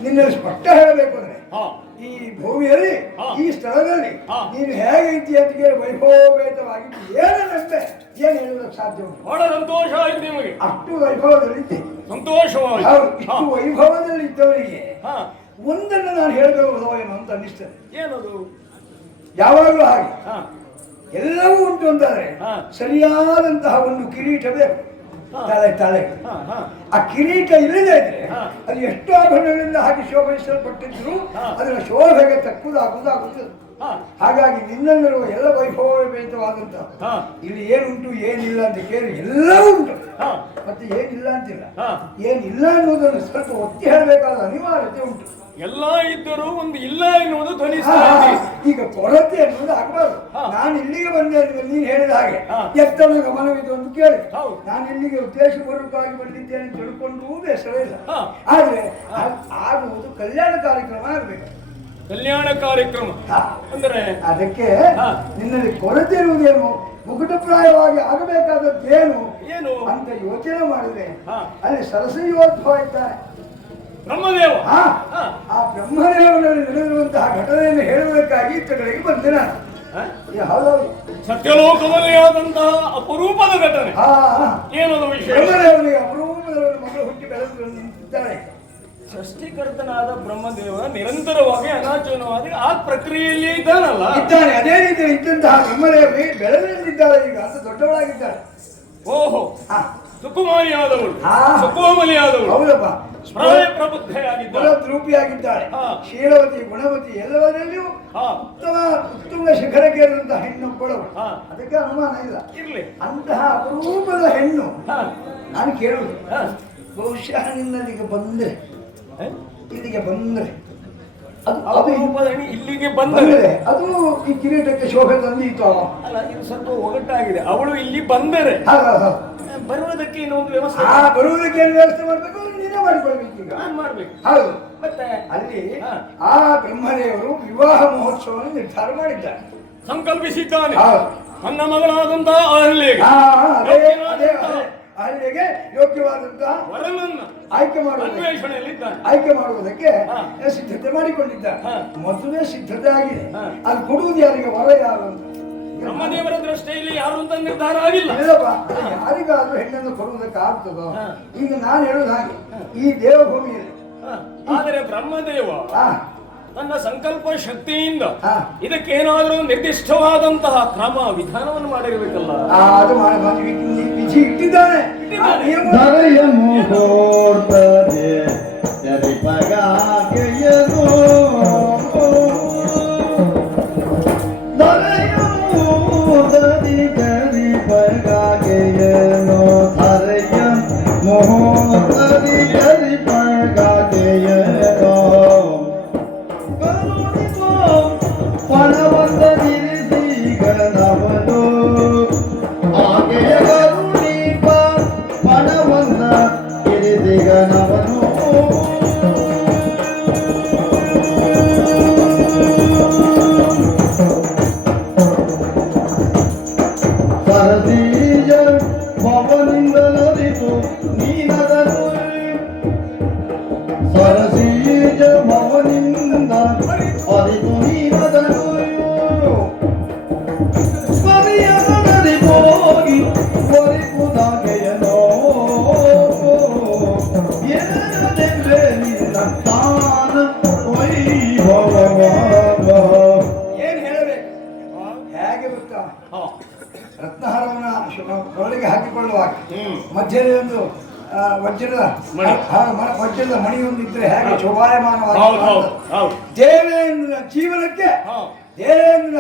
ನಿನ್ನಲ್ಲಿ ಸ್ಪಷ್ಟ ಹೇಳಬೇಕು ಅಂದ್ರೆ ಹಾ ಈ ಭೂಮಿಯಲ್ಲಿ ಹಾ. ಈ ಸ್ಥಳದಲ್ಲಿ ಹಾ. ನೀನು ಹೇಗೆ ಇದ್ದೀಯ ಅಂತ ಕೇಳಿ ವೈಭವೋಪೇತವಾಗಿ ಏನಂತೆ ಏನು ಹೇಳುವುದಕ್ಕೆ ಸಾಧ್ಯ ಉಂಟು? ಬಹಳ ಸಂತೋಷ ಆಯ್ತು ನಿಮಗೆ. ಅಷ್ಟು ವೈಭವದಲ್ಲಿದ್ದೆ. ಸಂತೋಷವಾಯ್ತು. ಹೌದು, ಹಾ ಇಷ್ಟು ವೈಭವದಲ್ಲಿ ಇದ್ದವರಿಗೆ ಹಾ ಒಂದನ್ನು ನಾನು ಹೇಳಬಹುದು ಏನೋ ಅಂತ ಅನ್ನಿಸ್ತದೆ. ಏನದು? ಯಾವಾಗಲೂ ಹಾಗೆ ಹಾ ಎಲ್ಲವೂ ಉಂಟು ಅಂತಾದ್ರೆ ಹಾ. ಸರಿಯಾದಂತಹ ಒಂದು ಕಿರೀಟ ಬೇಕು. ಹಾ. ತಲೆ ಹಾ ಹಾ ಆ ಕಿರೀಟ ಇಲ್ಲದೆ ಇದ್ರೆ ಹಾ. ಅದು ಎಷ್ಟು ಆಭರಣಗಳಿಂದ ಹಾಕಿ ಶೋಭಿಸಲ್ಪಟ್ಟಿದ್ರು ಹಾ. ಅದರ ಶೋಭೆಗೆ ತಕ್ಕುದಾಗುವುದಾಗುತ್ತದೆ. ಹಾ ಹಾಗಾಗಿ ನಿನ್ನಲ್ಲಿರುವ ಎಲ್ಲ ವೈಭವೋಪೇತವಾದಂತ ಹಾ ಇಲ್ಲಿ ಏನುಂಟು ಏನಿಲ್ಲ ಅಂತ ಕೇಳಿ ಎಲ್ಲವೂ ಉಂಟು. ಹಾ ಮತ್ತೆ ಏನಿಲ್ಲ ಅಂತಿಲ್ಲ. ಹಾ. ಏನಿಲ್ಲ ಎನ್ನುವುದನ್ನು ಸ್ವಲ್ಪ ಒತ್ತಿ ಹೇಳಬೇಕಾದ ಅನಿವಾರ್ಯತೆ ಉಂಟು. ಎಲ್ಲ ಇದ್ದರೂ ಒಂದು ಇಲ್ಲ ಎನ್ನುವುದು ಹಾ, ಧ್ವನಿಸ್ತಾ ಹಾ, ಇದೆ. ಈಗ ಕೊರತೆ ಅನ್ನೋದು ಆಗಬಾರ್ದು. ಹಾ. ನಾನು ಇಲ್ಲಿಗೆ ಬಂದೆ ಅಂತ ನೀನು ಹೇಳಿದ ಹಾಗೆ ಹಾ. ಎತ್ತನ ಗಮನವಿದೆ ಅಂತ ಕೇಳಿ ಹೌದು. ನಾನು ಇಲ್ಲಿಗೆ ಉದ್ದೇಶಪೂರ್ವಕವಾಗಿ ಬಂದಿದ್ದೇನೆ ಅಂತ ತಿಳ್ಕೊಂಡು ಬೇಸರ ಇಲ್ಲ. ಹಾ. ಆದ್ರೆ ಆಗುವುದು ಕಲ್ಯಾಣ ಕಾರ್ಯಕ್ರಮ ಆಗಬೇಕು. ಕಲ್ಯಾಣ ಕಾರ್ಯಕ್ರಮ ಅಂದ್ರೆ ಅದಕ್ಕೆ ಹಾ. ನಿನ್ನಲ್ಲಿ ಕೊರತೆ ಇರುವುದೇನು, ಮುಕುಟಪ್ರಾಯವಾಗಿ ಆಗಬೇಕಾದದ್ದೇನು ಏನು ಅಂತ ಯೋಚನೆ ಮಾಡಿದ್ರೆ ಹಾ. ಅಲ್ಲಿ ಸರಸ್ವಯೋದ್ಭವ ಇದ್ದಾರೆ. ಬ್ರಹ್ಮದೇವ. ಹಾ. ಹಾ. ಆ ಬ್ರಹ್ಮದೇವನಲ್ಲಿ ನಡೆದಿರುವಂತಹ ಘಟನೆಯನ್ನು ಹೇಳುವುದಕ್ಕಾಗಿ ಇತ್ತಗಳಿಗೆ ಬಂದೆ ನಾನು. ಹಾ? ಹೌದೌದು. ಸತ್ಯಲೋಕದಲ್ಲಿ ಆದಂತಹ ಅಪರೂಪದ ಘಟನೆ. ಹಾ. ಏನದು ವಿಷಯ? ಬ್ರಹ್ಮದೇವನಿಗೆ ಅಪರೂಪದ ಸುಂದರವಾದ ಮಗಳು ಹುಟ್ಟಿ ಬೆಳೆದು ನಿಂತಿದ್ದಾಳೆ. ಸೃಷ್ಟಿಕರ್ತನಾದ ಬ್ರಹ್ಮದೇವ ನಿರಂತರವಾಗಿ ಅನಾಚರಣವಾಗಿ ಆ ಪ್ರಕ್ರಿಯೆಯಲ್ಲಿ ಇದ್ದಾನಲ್ಲ. ಇದ್ದಾನೆ. ಅದೇ ರೀತಿ ಇದ್ದಂತಹ ಬ್ರಹ್ಮದೇವಿ ಬೆಳೆದಿದ್ದಾಳೆ, ಈಗ ಅಂತ ದೊಡ್ಡವಳಾಗಿದ್ದಾಳೆ. ಓಹೋ, ಹಾ, ಸುಕುಮಾರಿಯಾದವಳು, ಹಾ. ಸುಕೋಮಲಿಯಾದವಳು, ಹೌದಪ್ಪ. ಪ್ರಾಯ ಪ್ರಬುದ್ಧೆಯಾಗಿದ್ದಾಳೆ, ರೂಪಿಯಾಗಿದ್ದಾಳೆ, ಹಾ. ಶೀಲವತಿ ಗುಣವತಿ ಎಲ್ಲವರಲ್ಲಿಯೂ ಹಾ. ಉತ್ತಮ ಶಿಖರಕ್ಕೇರಿದಂತಹ ಹೆಣ್ಣು ಕೊಡವು. ಹಾ. ಅದಕ್ಕೆ ಅನುಮಾನ ಇಲ್ಲ. ಇರ್ಲಿ. ಅಂತಹ ಅಪರೂಪದ ಹೆಣ್ಣು ಹಾ. ನಾನು ಕೇಳುವುದು, ಹಾ. ಬಹುಶಃ ನಿನ್ನಲ್ಲಿಗೆ ಬಂದ್ರೆ, ಹೇ? ಇಲ್ಲಿಗೆ ಬಂದ್ರೆ ಅದು ಅಪರೂಪದ ಹೆಣ್ಣು ಇಲ್ಲಿಗೆ ಬಂದರೆ ಅದು ಈ ಕಿರೀಟಕ್ಕೆ ಶೋಭೆ ತಂದೀತು. ಅಲ್ಲ, ಇದು ಸ್ವಲ್ಪ ಒಗಟಾಗಿದೆ. ಅವಳು ಇಲ್ಲಿ ಬಂದರೆ ಬರುವುದಕ್ಕೆ ಇನ್ನೊಂದು ವ್ಯವಸ್ಥೆ ಬರುವುದಕ್ಕೆ ಏನು ವ್ಯವಸ್ಥೆ ಮಾಡ್ಬೇಕು, ನೀನೇ ಮಾಡಿಕೊಳ್ಬೇಕು. ಈಗ ನಾನು ಮಾಡ್ಬೇಕು. ಹೌದು. ಮತ್ತೆ ಅಲ್ಲಿ ಹಾ. ಆ ಬ್ರಹ್ಮದೇವರು ವಿವಾಹ ಮಹೋತ್ಸವವನ್ನು ನಿರ್ಧಾರ ಮಾಡಿದ್ದಾರೆ, ಸಂಕಲ್ಪಿಸಿದ್ದಾನೆ. ಹೌದು. ನನ್ನ ಮಗಳಾದಂತಹ ಅಹಲ್ಯೆಗೆ ಅಲ್ಲಿಗೆ ಯೋಗ್ಯವಾದಂತಹ ವರನನ್ನ ಆಯ್ಕೆ ಮಾಡುವುದು, ಅನ್ವೇಷಣೆಯಲ್ಲಿದ್ದಾನೆ. ಆಯ್ಕೆ ಮಾಡುವುದಕ್ಕೆ ಹಾ. ಸಿದ್ಧತೆ ಮಾಡಿಕೊಂಡಿದ್ದಾರೆ. ಹಾ. ಮದುವೆ ಸಿದ್ಧತೆ ಆಗಿದೆ. ಹಾ. ಅದು ಕೊಡುವುದು ಯಾರಿಗೆ, ವರ ಯಾರು ಅಂತ ಬ್ರಹ್ಮದೇವರ ದೃಷ್ಟಿಯಲ್ಲಿ ಯಾರು ಅಂತ ನಿರ್ಧಾರ ಆಗಿಲ್ಲ. ಇಲ್ಲಪ್ಪ, ಯಾರಿಗಾದ್ರೂ ಹೆಣ್ಣನ್ನು ಕೊಡುವುದಕ್ಕೆ ಆಗ್ತದೋ? ಹಾ. ಈಗ ನಾನು ಹೇಳುದು ಹಾಗೆ, ಈ ದೇವಭೂಮಿಯಲ್ಲಿ ಆದರೆ ಬ್ರಹ್ಮದೇವ ಹಾ, ತನ್ನ ಸಂಕಲ್ಪ ಶಕ್ತಿಯಿಂದ ಹಾ. ಇದಕ್ಕೇನಾದರೂ ನಿರ್ದಿಷ್ಟವಾದಂತಹ ಕ್ರಮ ವಿಧಾನವನ್ನು ಮಾಡಿರಬೇಕಲ್ಲ. ಅದು ವಿಧಿ ಇಟ್ಟಿದ್ದಾನೆ. ಆ ನಿಯಮ ಧರೆಯ ಮುಹೂರ್ತದೆ ಜರಿಪಗಾಗೆಯನು ಧರೆಯ ಮುಹೂರ್ತದಿ ಜರಿಪಗಾಗೆಯನು ಧರೆಯ ಮುಹೂರ್ತದಿ ಜರಿಪಗಾಗೆಯನು ಪಣವಂತ ನಿರಿಸಿಗನವನು ಆಗೆಯ ಕರುಣೀಪ ಪಣವನ್ನ ಇರಿಸಿಗನವನು ಸರಸೀಜ ಭವನಿಂದಲರಿತು ನೀನದನು ಸರಸೀಜ ಭವನಿಂದ ಅರಿತು ನೀನದನು ಸ್ಮರಿಯದರಿ ಹೋಗಿ ಒರಿಪುದಾಗೆಯನೋ ಏನದೆಂದ್ರೆ ನಿನ್ನ ತಾನ ವೈಭವ. ಏನ್ ಹೇಳಬೇಕು, ಹೇಗೆ ಗೊತ್ತಾ, ರತ್ನಹಾರವನ್ನ ಒಳಗೆ ಹಾಕಿಕೊಳ್ಳುವಾಗ ಮಧ್ಯದಲ್ಲಿ ಒಂದು ವಜ್ರದ ವಜ್ರದ ಮಣಿಯೊಂದಿದ್ರೆ ಹೇಗೆ ಶೋಭಾಯಮಾನವಾಗಿ ದೇವೇಂದ್ರ ಜೀವನಕ್ಕೆ, ದೇವೇಂದ್ರ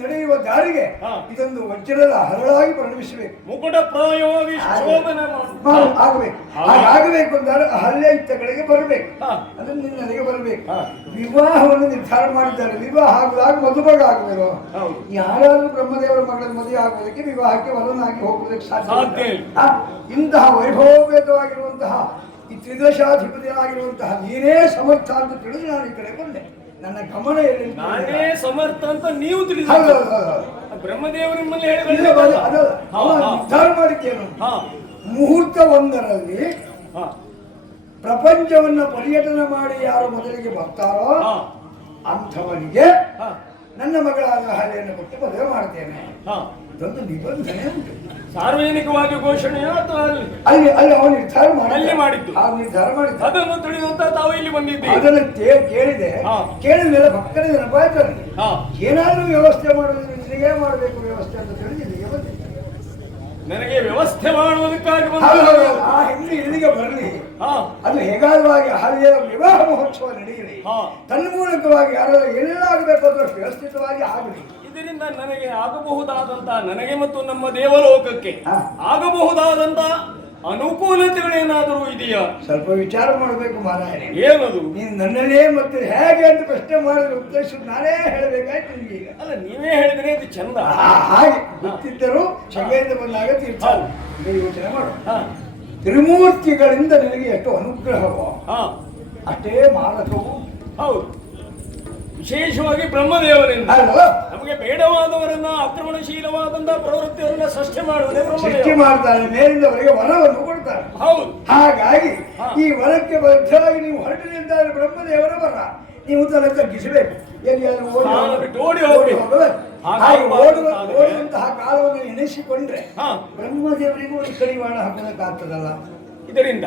ನಡೆಯುವ ದಾರಿಗೆ ಇದೊಂದು ವಜ್ರದ ಹರಳಾಗಿ ಪರಿಣಮಿಸಬೇಕು, ಮುಕುಟ ಪ್ರಾಯವಾಗಿ ಶೋಭನೆ ಆಗಬೇಕು. ಹಾಗಾಗಬೇಕು ಅಂತಾರೆ ಹಲ್ಲೆ ಇತ್ತ ಕಡೆಗೆ ಬರಬೇಕು, ಅದನ್ನು ನಿನ್ನಲ್ಲಿಗೆ ಬರಬೇಕು. ವಿವಾಹವನ್ನು ನಿರ್ಧಾರ ಮಾಡಿದ್ದಾರೆ. ವಿವಾಹ ಆಗುವಾಗ ಮದುಮಗ ಆಗಬೇಕು. ಯಾರಾದ್ರೂ ಬ್ರಹ್ಮದೇವರ ಮಗಳ ಮದುವೆ ಆಗುವುದಕ್ಕೆ ವಿವಾಹಕ್ಕೆ ವರನಾಗಿ ಹೋಗುವುದಕ್ಕೆ ಸಾಧ್ಯ. ಇಂತಹ ವೈಭವೋಪೇತವಾಗಿರುವಂತಹ ಈ ತ್ರಿದಶಾಧಿಪತಿಯಾಗಿರುವಂತಹ ನೀನೇ ಸಮರ್ಥ ಅಂತ ತಿಳಿದು ನಾನು ಈ ಕಡೆ ಬಂದೆ. ನನ್ನ ಗಮನ ಎಲ್ಲಿ, ನಾನೇ ಸಮರ್ಥ ಅಂತ ನೀವು ತಿಳಿದ. ಬ್ರಹ್ಮದೇವರು ನಿಮ್ಮಲ್ಲಿ ನಿರ್ಧಾರ ಮಾಡಿದ್ದೇನು, ಮುಹೂರ್ತ ಒಂದರಲ್ಲಿ ಪ್ರಪಂಚವನ್ನ ಪರ್ಯಟನ ಮಾಡಿ ಯಾರು ಮೊದಲಿಗೆ ಬರ್ತಾರೋ ಅಂಥವನಿಗೆ ನನ್ನ ಮಗಳಾದ ಹಳೆಯನ್ನು ಕೊಟ್ಟು ಮದುವೆ ಮಾಡ್ತೇನೆ. ಇದೊಂದು ನಿಬಂಧನೆ ಉಂಟು. ಸಾರ್ವಜನಿಕವಾಗಿ ಘೋಷಣೆಯೋ ಅಥವಾ ಅಲ್ಲಿ ಅಲ್ಲಿ ಅವನು ನಿರ್ಧಾರ ಮಾಡಿದ್ದು, ನಿರ್ಧಾರ ಮಾಡಿದ್ದು. ಅದನ್ನು ತಿಳಿಯುವಂತ ತಾವು ಇಲ್ಲಿ ಬಂದಿದ್ದೀವಿ. ಅದನ್ನು ಕೇಳಿದೆ. ಕೇಳಿದ ಮೇಲೆ ಭಕ್ತರಿಗೆ ನೆನಪಾಯ್ತು ನನಗೆ. ಏನಾದ್ರೂ ವ್ಯವಸ್ಥೆ ಮಾಡೋದ್ರೆ ನಿನಗೇ ಮಾಡಬೇಕು ವ್ಯವಸ್ಥೆ ಅಂತ ತಿಳಿದು ಇಲ್ಲಿಗೆ ಬಂದೆ. ನನಗೆ ವ್ಯವಸ್ಥೆ ಮಾಡುವುದಕ್ಕಾಗಿ ಆ ಹೆಣ್ಣು ಇಲ್ಲಿಗೆ ಬರಲಿ, ಅದು ಹೇಗಾದ್ವಾಗಿ ಹಳೆಯ ವಿವಾಹ ಮಹೋತ್ಸವ ನಡೆಯಲಿ, ತನ್ಮೂಲಕವಾಗಿ ಯಾರಾದ್ರೂ ಏನೆಲ್ಲ ಆಗಬೇಕು ಅದಷ್ಟು ವ್ಯವಸ್ಥಿತವಾಗಿ ಆಗಲಿ. ಇದರಿಂದ ನನಗೆ ಆಗಬಹುದಾದಂತ, ನನಗೆ ಮತ್ತು ನಮ್ಮ ದೇವಲೋಕಕ್ಕೆ ಆಗಬಹುದಾದಂತ ಅನುಕೂಲತೆಗಳೇನಾದರೂ ಇದೆಯಾ? ಸ್ವಲ್ಪ ವಿಚಾರ ಮಾಡಬೇಕು ಮಾರಾಯಣೆ. ಏನದು? ನೀನು ನನ್ನನ್ನೇ ಮತ್ತೆ ಹೇಗೆ ಅಂತ ಪ್ರಶ್ನೆ ಮಾಡಿದ್ರೆ ಉದ್ದೇಶ ನಾನೇ ಹೇಳಬೇಕಾಯ್ತು ನಿಮಗೆ. ಅಲ್ಲ, ನೀವೇ ಹೇಳಿದ್ರೆ ಅದು ಚಂದ. ಹಾಗೆ ಗೊತ್ತಿದ್ದರೂ ಶಂಕೆಯಿಂದ ಬಂದಾಗ ತೀರ್ಥ ಯೋಚನೆ ಮಾಡು. ತ್ರಿಮೂರ್ತಿಗಳಿಂದ ನಿನಗೆ ಎಷ್ಟು ಅನುಗ್ರಹವೋ ಅಷ್ಟೇ ಮಾರಕವು. ಹೌದು, ವಿಶೇಷವಾಗಿ ಬ್ರಹ್ಮದೇವರಿಂದ ನಮಗೆ ಬೇಡವಾದವರನ್ನ, ಆಕ್ರಮಣಶೀಲವಾದಂತಹ ಪ್ರವೃತ್ತಿಯವರನ್ನ ಸೃಷ್ಟಿ ಮಾಡುವುದೇ ಸೃಷ್ಟಿ ಮಾಡ್ತಾರೆ. ಮೇಲಿಂದವರಿಗೆ ವರವನ್ನು ಕೊಡ್ತಾರೆ. ಹೌದು. ಹಾಗಾಗಿ ಈ ವರಕ್ಕೆ ಬದ್ಧವಾಗಿ ನೀವು ಹೊರಟಿನಿಂದಾದ್ರೆ ಬ್ರಹ್ಮದೇವರ ವರ ನೀವು ತಲೆ ತಗ್ಗಿಸಬೇಕು. ಎಲ್ಲಿಯಾದ್ರೂ ಓಡಿ ಹೋಗಬೇಕು. ಹಾಗೆ ಓಡುವಂತಹ ಕಾಲವನ್ನು ಎಣಿಸಿಕೊಂಡ್ರೆ ಬ್ರಹ್ಮದೇವರಿಗೂ ಒಂದು ಕಡಿವಾಣ ಹಾಕೋದಕ್ಕಾಗ್ತದಲ್ಲ. ಇದರಿಂದ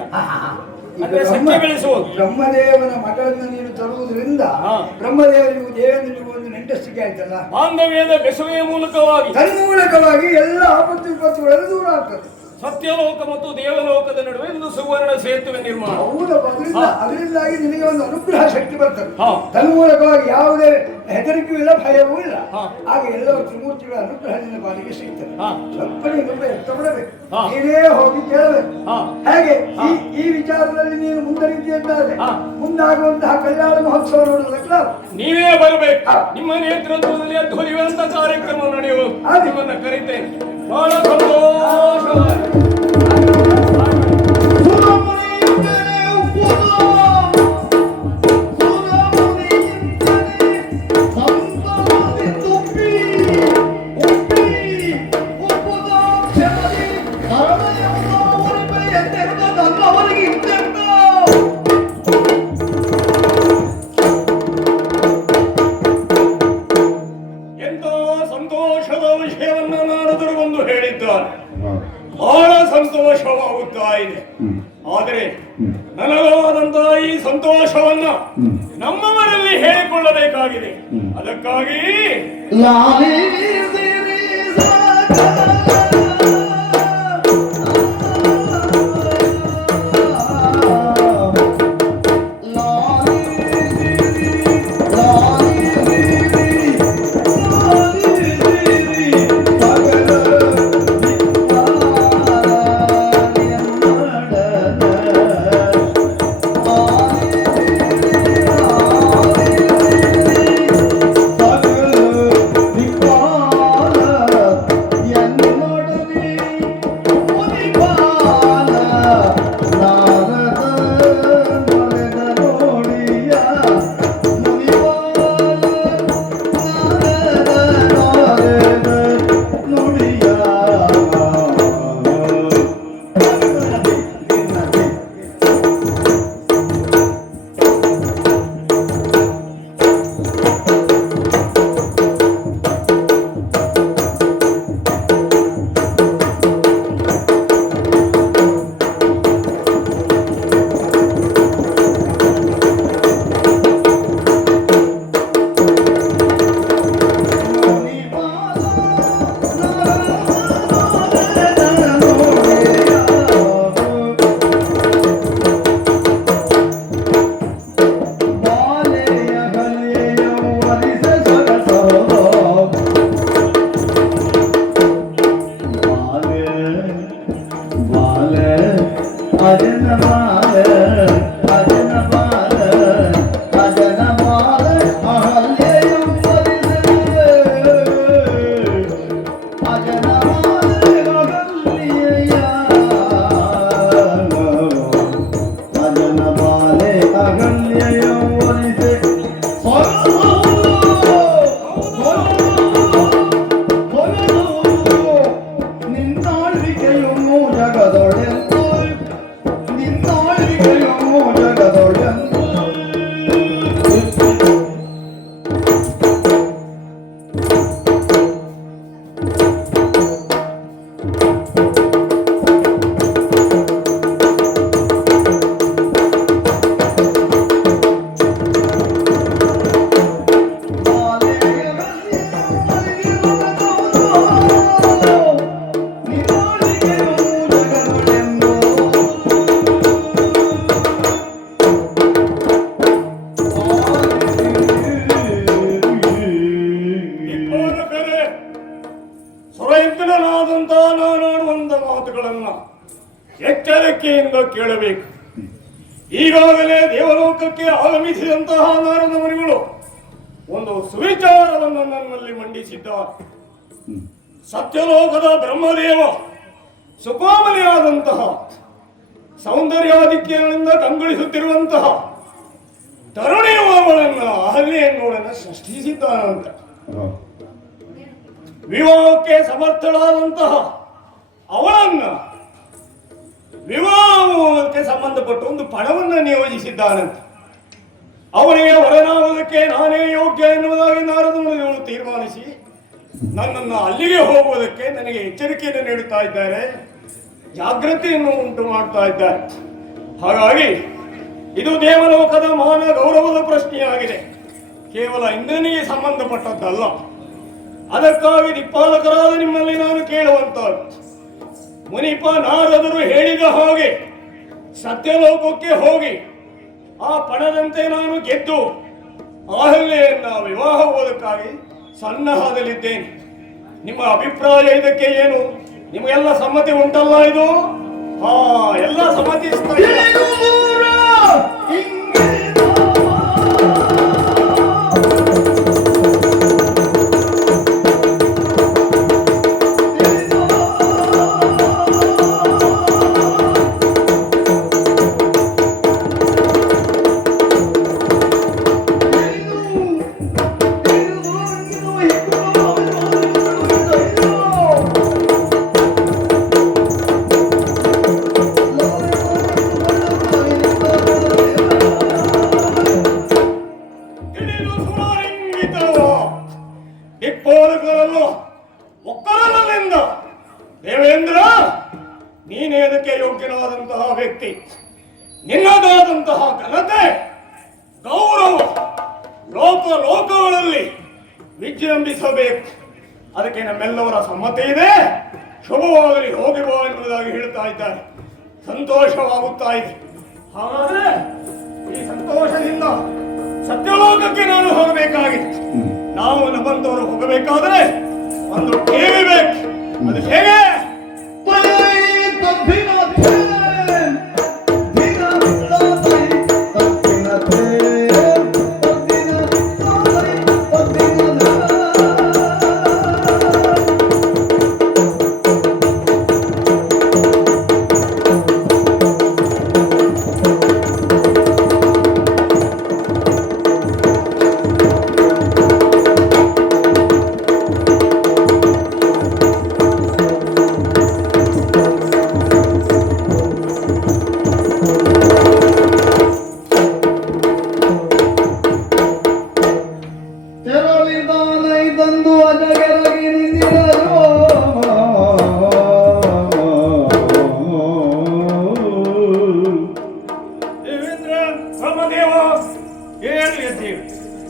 ಈಗ ಅಂದ್ರೆ ಸಂಖ್ಯೆ ಬೆಳೆಸುವುದು. ಬ್ರಹ್ಮದೇವನ ಮಗಳನ್ನು ನೀನು ತರುವುದರಿಂದ ಹಾ. ಬ್ರಹ್ಮದೇವರಿಗೂ ದೇವೇಂದ್ರನಿಗೂ ಒಂದು ನೆಂಟಸ್ತಿಕೆ ಆಯ್ತಲ್ಲ, ಬಾಂಧವ್ಯದ ಬೆಸುಗೆಯ ಮೂಲಕವಾಗಿ ತನ್ಮೂಲಕವಾಗಿ ಎಲ್ಲ ಆಪತ್ತು ವಿಪತ್ತುಗಳೆಲ್ಲ ದೂರ ಆಗ್ತದೆ. ಸತ್ಯಲೋಕ ಮತ್ತು ದೇವಲೋಕದ ನಡುವೆ ಒಂದು ಸುವರ್ಣ ಸೇತುವೆ ನಿರ್ಮಾಣ. ಹೌದಪ್ಪ, ಅದರಿಂದಾಗಿ ನಿನಗೆ ಒಂದು ಅನುಗ್ರಹ ಶಕ್ತಿ ಬರ್ತದೆ. ಹಾ. ತನ್ಮೂಲಕವಾಗಿ ಯಾವುದೇ ಹೆದರಿಕೆಯೂ ಇಲ್ಲ, ಭಯವೂ ಇಲ್ಲ. ಹಾ. ಆಗ ಎಲ್ಲವೂ ತ್ರಿಮೂರ್ತಿಗಳ ಅನುಗ್ರಹ ನಿನ್ನ ಪಾಲಿಗೆ ಸಿಗ್ತದೆ. ಹಾ. ಸ್ವಲ್ಪ ನೀನು ಎತ್ತ ಬಿಡಬೇಕು, ಹಾ. ನೀನೇ ಹೋಗಿ ಕೇಳಬೇಕು. ಹಾ. ಹಾಗೆ ಹಾ. ಈ ವಿಚಾರದಲ್ಲಿ ನೀನು ಮುಂದರಿಕೆಯಂತಾದ್ರೆ ಹಾ. ಮುಂದಾಗುವಂತಹ ಕಲ್ಯಾಣ ಮಹೋತ್ಸವ ನೋಡುವುದಕ್ಕೆ ನಾವು ನೀವೇ ಬರಬೇಕು. ಹಾ. ನಿಮ್ಮ ನೇತೃತ್ವದಲ್ಲಿ ಅದ್ಭುತವಾದಂತ ಕಾರ್ಯಕ್ರಮ ನಡೆಯುವುದು. ಹಾಗೆ. ನಿಮ್ಮನ್ನ ಕರೀತೇನೆ. ಬಹಳ ಸಂತೋಷ. ಎಂತ ಸಂತೋಷದ ವಿಷಯವನ್ನ ನಾರದರು ಬಂದು ಹೇಳಿದ್ದಾರೆ. ಬಹಳ ಸಂತೋಷವಾಗುತ್ತಾ ಇದೆ. ಆದರೆ ನನಗಾದಂತಹ ಈ ಸಂತೋಷವನ್ನ ನಮ್ಮವರಲ್ಲಿ ಹೇಳಿಕೊಳ್ಳಬೇಕಾಗಿದೆ. ಅದಕ್ಕಾಗಿ ಸುರೈಂದ್ರನಾದಂತಹ ನಾನಾಡುವಂತ ಮಾತುಗಳನ್ನ ಎಚ್ಚರಿಕೆಯಿಂದ ಕೇಳಬೇಕು. ಈಗಾಗಲೇ ದೇವಲೋಕಕ್ಕೆ ಆಗಮಿಸಿದಂತಹ ನಾರದ ಮುನಿಗಳು ಒಂದು ಸುವಿಚಾರವನ್ನು ನನ್ನಲ್ಲಿ ಮಂಡಿಸಿದ್ದಾರೆ. ಸತ್ಯಲೋಕದ ಬ್ರಹ್ಮದೇವ ಸುಕೋಮಲಿಯಾದಂತಹ ಸೌಂದರ್ಯಾಧಿಕ್ಯಗಳಿಂದ ಕಂಗೊಳಿಸುತ್ತಿರುವಂತಹ ತರುಣಿಯವಳನ್ನ ಅಹಲ್ಯೆಯನ್ನೋಳನ್ನ ಸೃಷ್ಟಿಸಿದ್ದಾನಂತ. ವಿವಾಹಕ್ಕೆ ಸಮರ್ಥಳಾದಂತಹ ಅವಳನ್ನ ವಿವಾಹಕ್ಕೆ ಸಂಬಂಧಪಟ್ಟ ಒಂದು ಪಣವನ್ನ ನಿಯೋಜಿಸಿದ್ದಾನಂತ. ಅವನಿಗೆ ಹೊರನಾಗುವುದಕ್ಕೆ ನಾನೇ ಯೋಗ್ಯ ಎನ್ನುವುದಾಗಿ ನಾರದ ಮುನಿಗಳು ತೀರ್ಮಾನಿಸಿ ನನ್ನನ್ನು ಅಲ್ಲಿಗೆ ಹೋಗುವುದಕ್ಕೆ ನನಗೆ ಎಚ್ಚರಿಕೆಯನ್ನು ನೀಡುತ್ತಾ ಇದ್ದಾರೆ. ಜಾಗೃತಿಯನ್ನು ಉಂಟು ಮಾಡ್ತಾ ಇದ್ದಾರೆ. ಹಾಗಾಗಿ ಇದು ದೇವಲೋಕದ ಮಾನ ಗೌರವದ ಪ್ರಶ್ನೆಯಾಗಿದೆ, ಕೇವಲ ಇಂದ್ರನಿಗೆ ಸಂಬಂಧಪಟ್ಟದ್ದಲ್ಲ. ಅದಕ್ಕಾಗಿ ದಿಕ್ಪಾಲಕರಾದ ನಿಮ್ಮಲ್ಲಿ ನಾನು ಕೇಳುವಂತ, ಮುನಿಪ ನಾರದರು ಹೇಳಿದ ಹಾಗೆ ಸತ್ಯಲೋಕಕ್ಕೆ ಹೋಗಿ ಆ ಪಣದಂತೆ ನಾನು ಗೆದ್ದು ಅಹಲ್ಯೆಯನ್ನ ವಿವಾಹವುದಕ್ಕಾಗಿ ಸನ್ನಹದಲ್ಲಿದ್ದೇನೆ. ನಿಮ್ಮ ಅಭಿಪ್ರಾಯ ಇದಕ್ಕೆ ಏನು? ನಿಮಗೆಲ್ಲ ಸಮ್ಮತಿ ಉಂಟಲ್ಲ? ಇದು ಎಲ್ಲ ಸಮ್ಮತಿಸ್ತಾ ದಿಕ್ಪಾಲಕರಲ್ಲ ಒಕ್ಕರಲಿಂದ ದೇವೇಂದ್ರ, ನೀನೇ ಅದಕ್ಕೆ ಯೋಗ್ಯನಾದಂತಹ ವ್ಯಕ್ತಿ. ನಿನ್ನದಾದಂತಹ ಘನತೆ ಗೌರವ ಲೋಕಗಳಲ್ಲಿ ವಿಜೃಂಭಿಸಬೇಕು. ಅದಕ್ಕೆ ನಮ್ಮೆಲ್ಲವರ ಸಮ್ಮತಿ ಇದೆ. ಶುಭವಾಗಲಿ, ಹೋಗಿ ಬಾ ಎನ್ನುವುದಾಗಿ ಹೇಳ್ತಾ ಇದ್ದಾರೆ. ಸಂತೋಷವಾಗುತ್ತಾ ಇದೆ. ಹಾಗಾದ್ರೆ ಈ ಸಂತೋಷದಿಂದ ಸತ್ಯಲೋಕಕ್ಕೆ ನಾನು ಹೋಗಬೇಕಾಗಿತ್ತು. ನಾವು ನಮ್ಮಂತವರು ಹೋಗಬೇಕಾದ್ರೆ ಒಂದು ಟಿವಿ ಬೇಕು. ಅದು ಹೇಗೆ?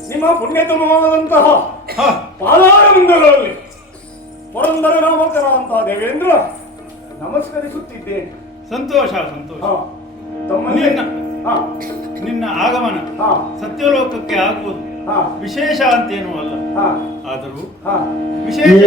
ನಿಮ್ಮ ಪುಣ್ಯತಮವಾದಂತಹ ಪಾದಾರವಿಂದಗಳಲ್ಲಿ ಪುರಂದರ ನಾಮಕರಾದಂತಹ ದೇವೇಂದ್ರ ನಮಸ್ಕರಿಸುತ್ತಿದ್ದೇನೆ. ಸಂತೋಷ ಸಂತೋಷ. ನಿನ್ನ ಆಗಮನ ಸತ್ಯಲೋಕಕ್ಕೆ ಆಗುವುದು ವಿಶೇಷ ಅಂತೇನೂ ಅಲ್ಲ. ಆದರೂ ವಿಶೇಷ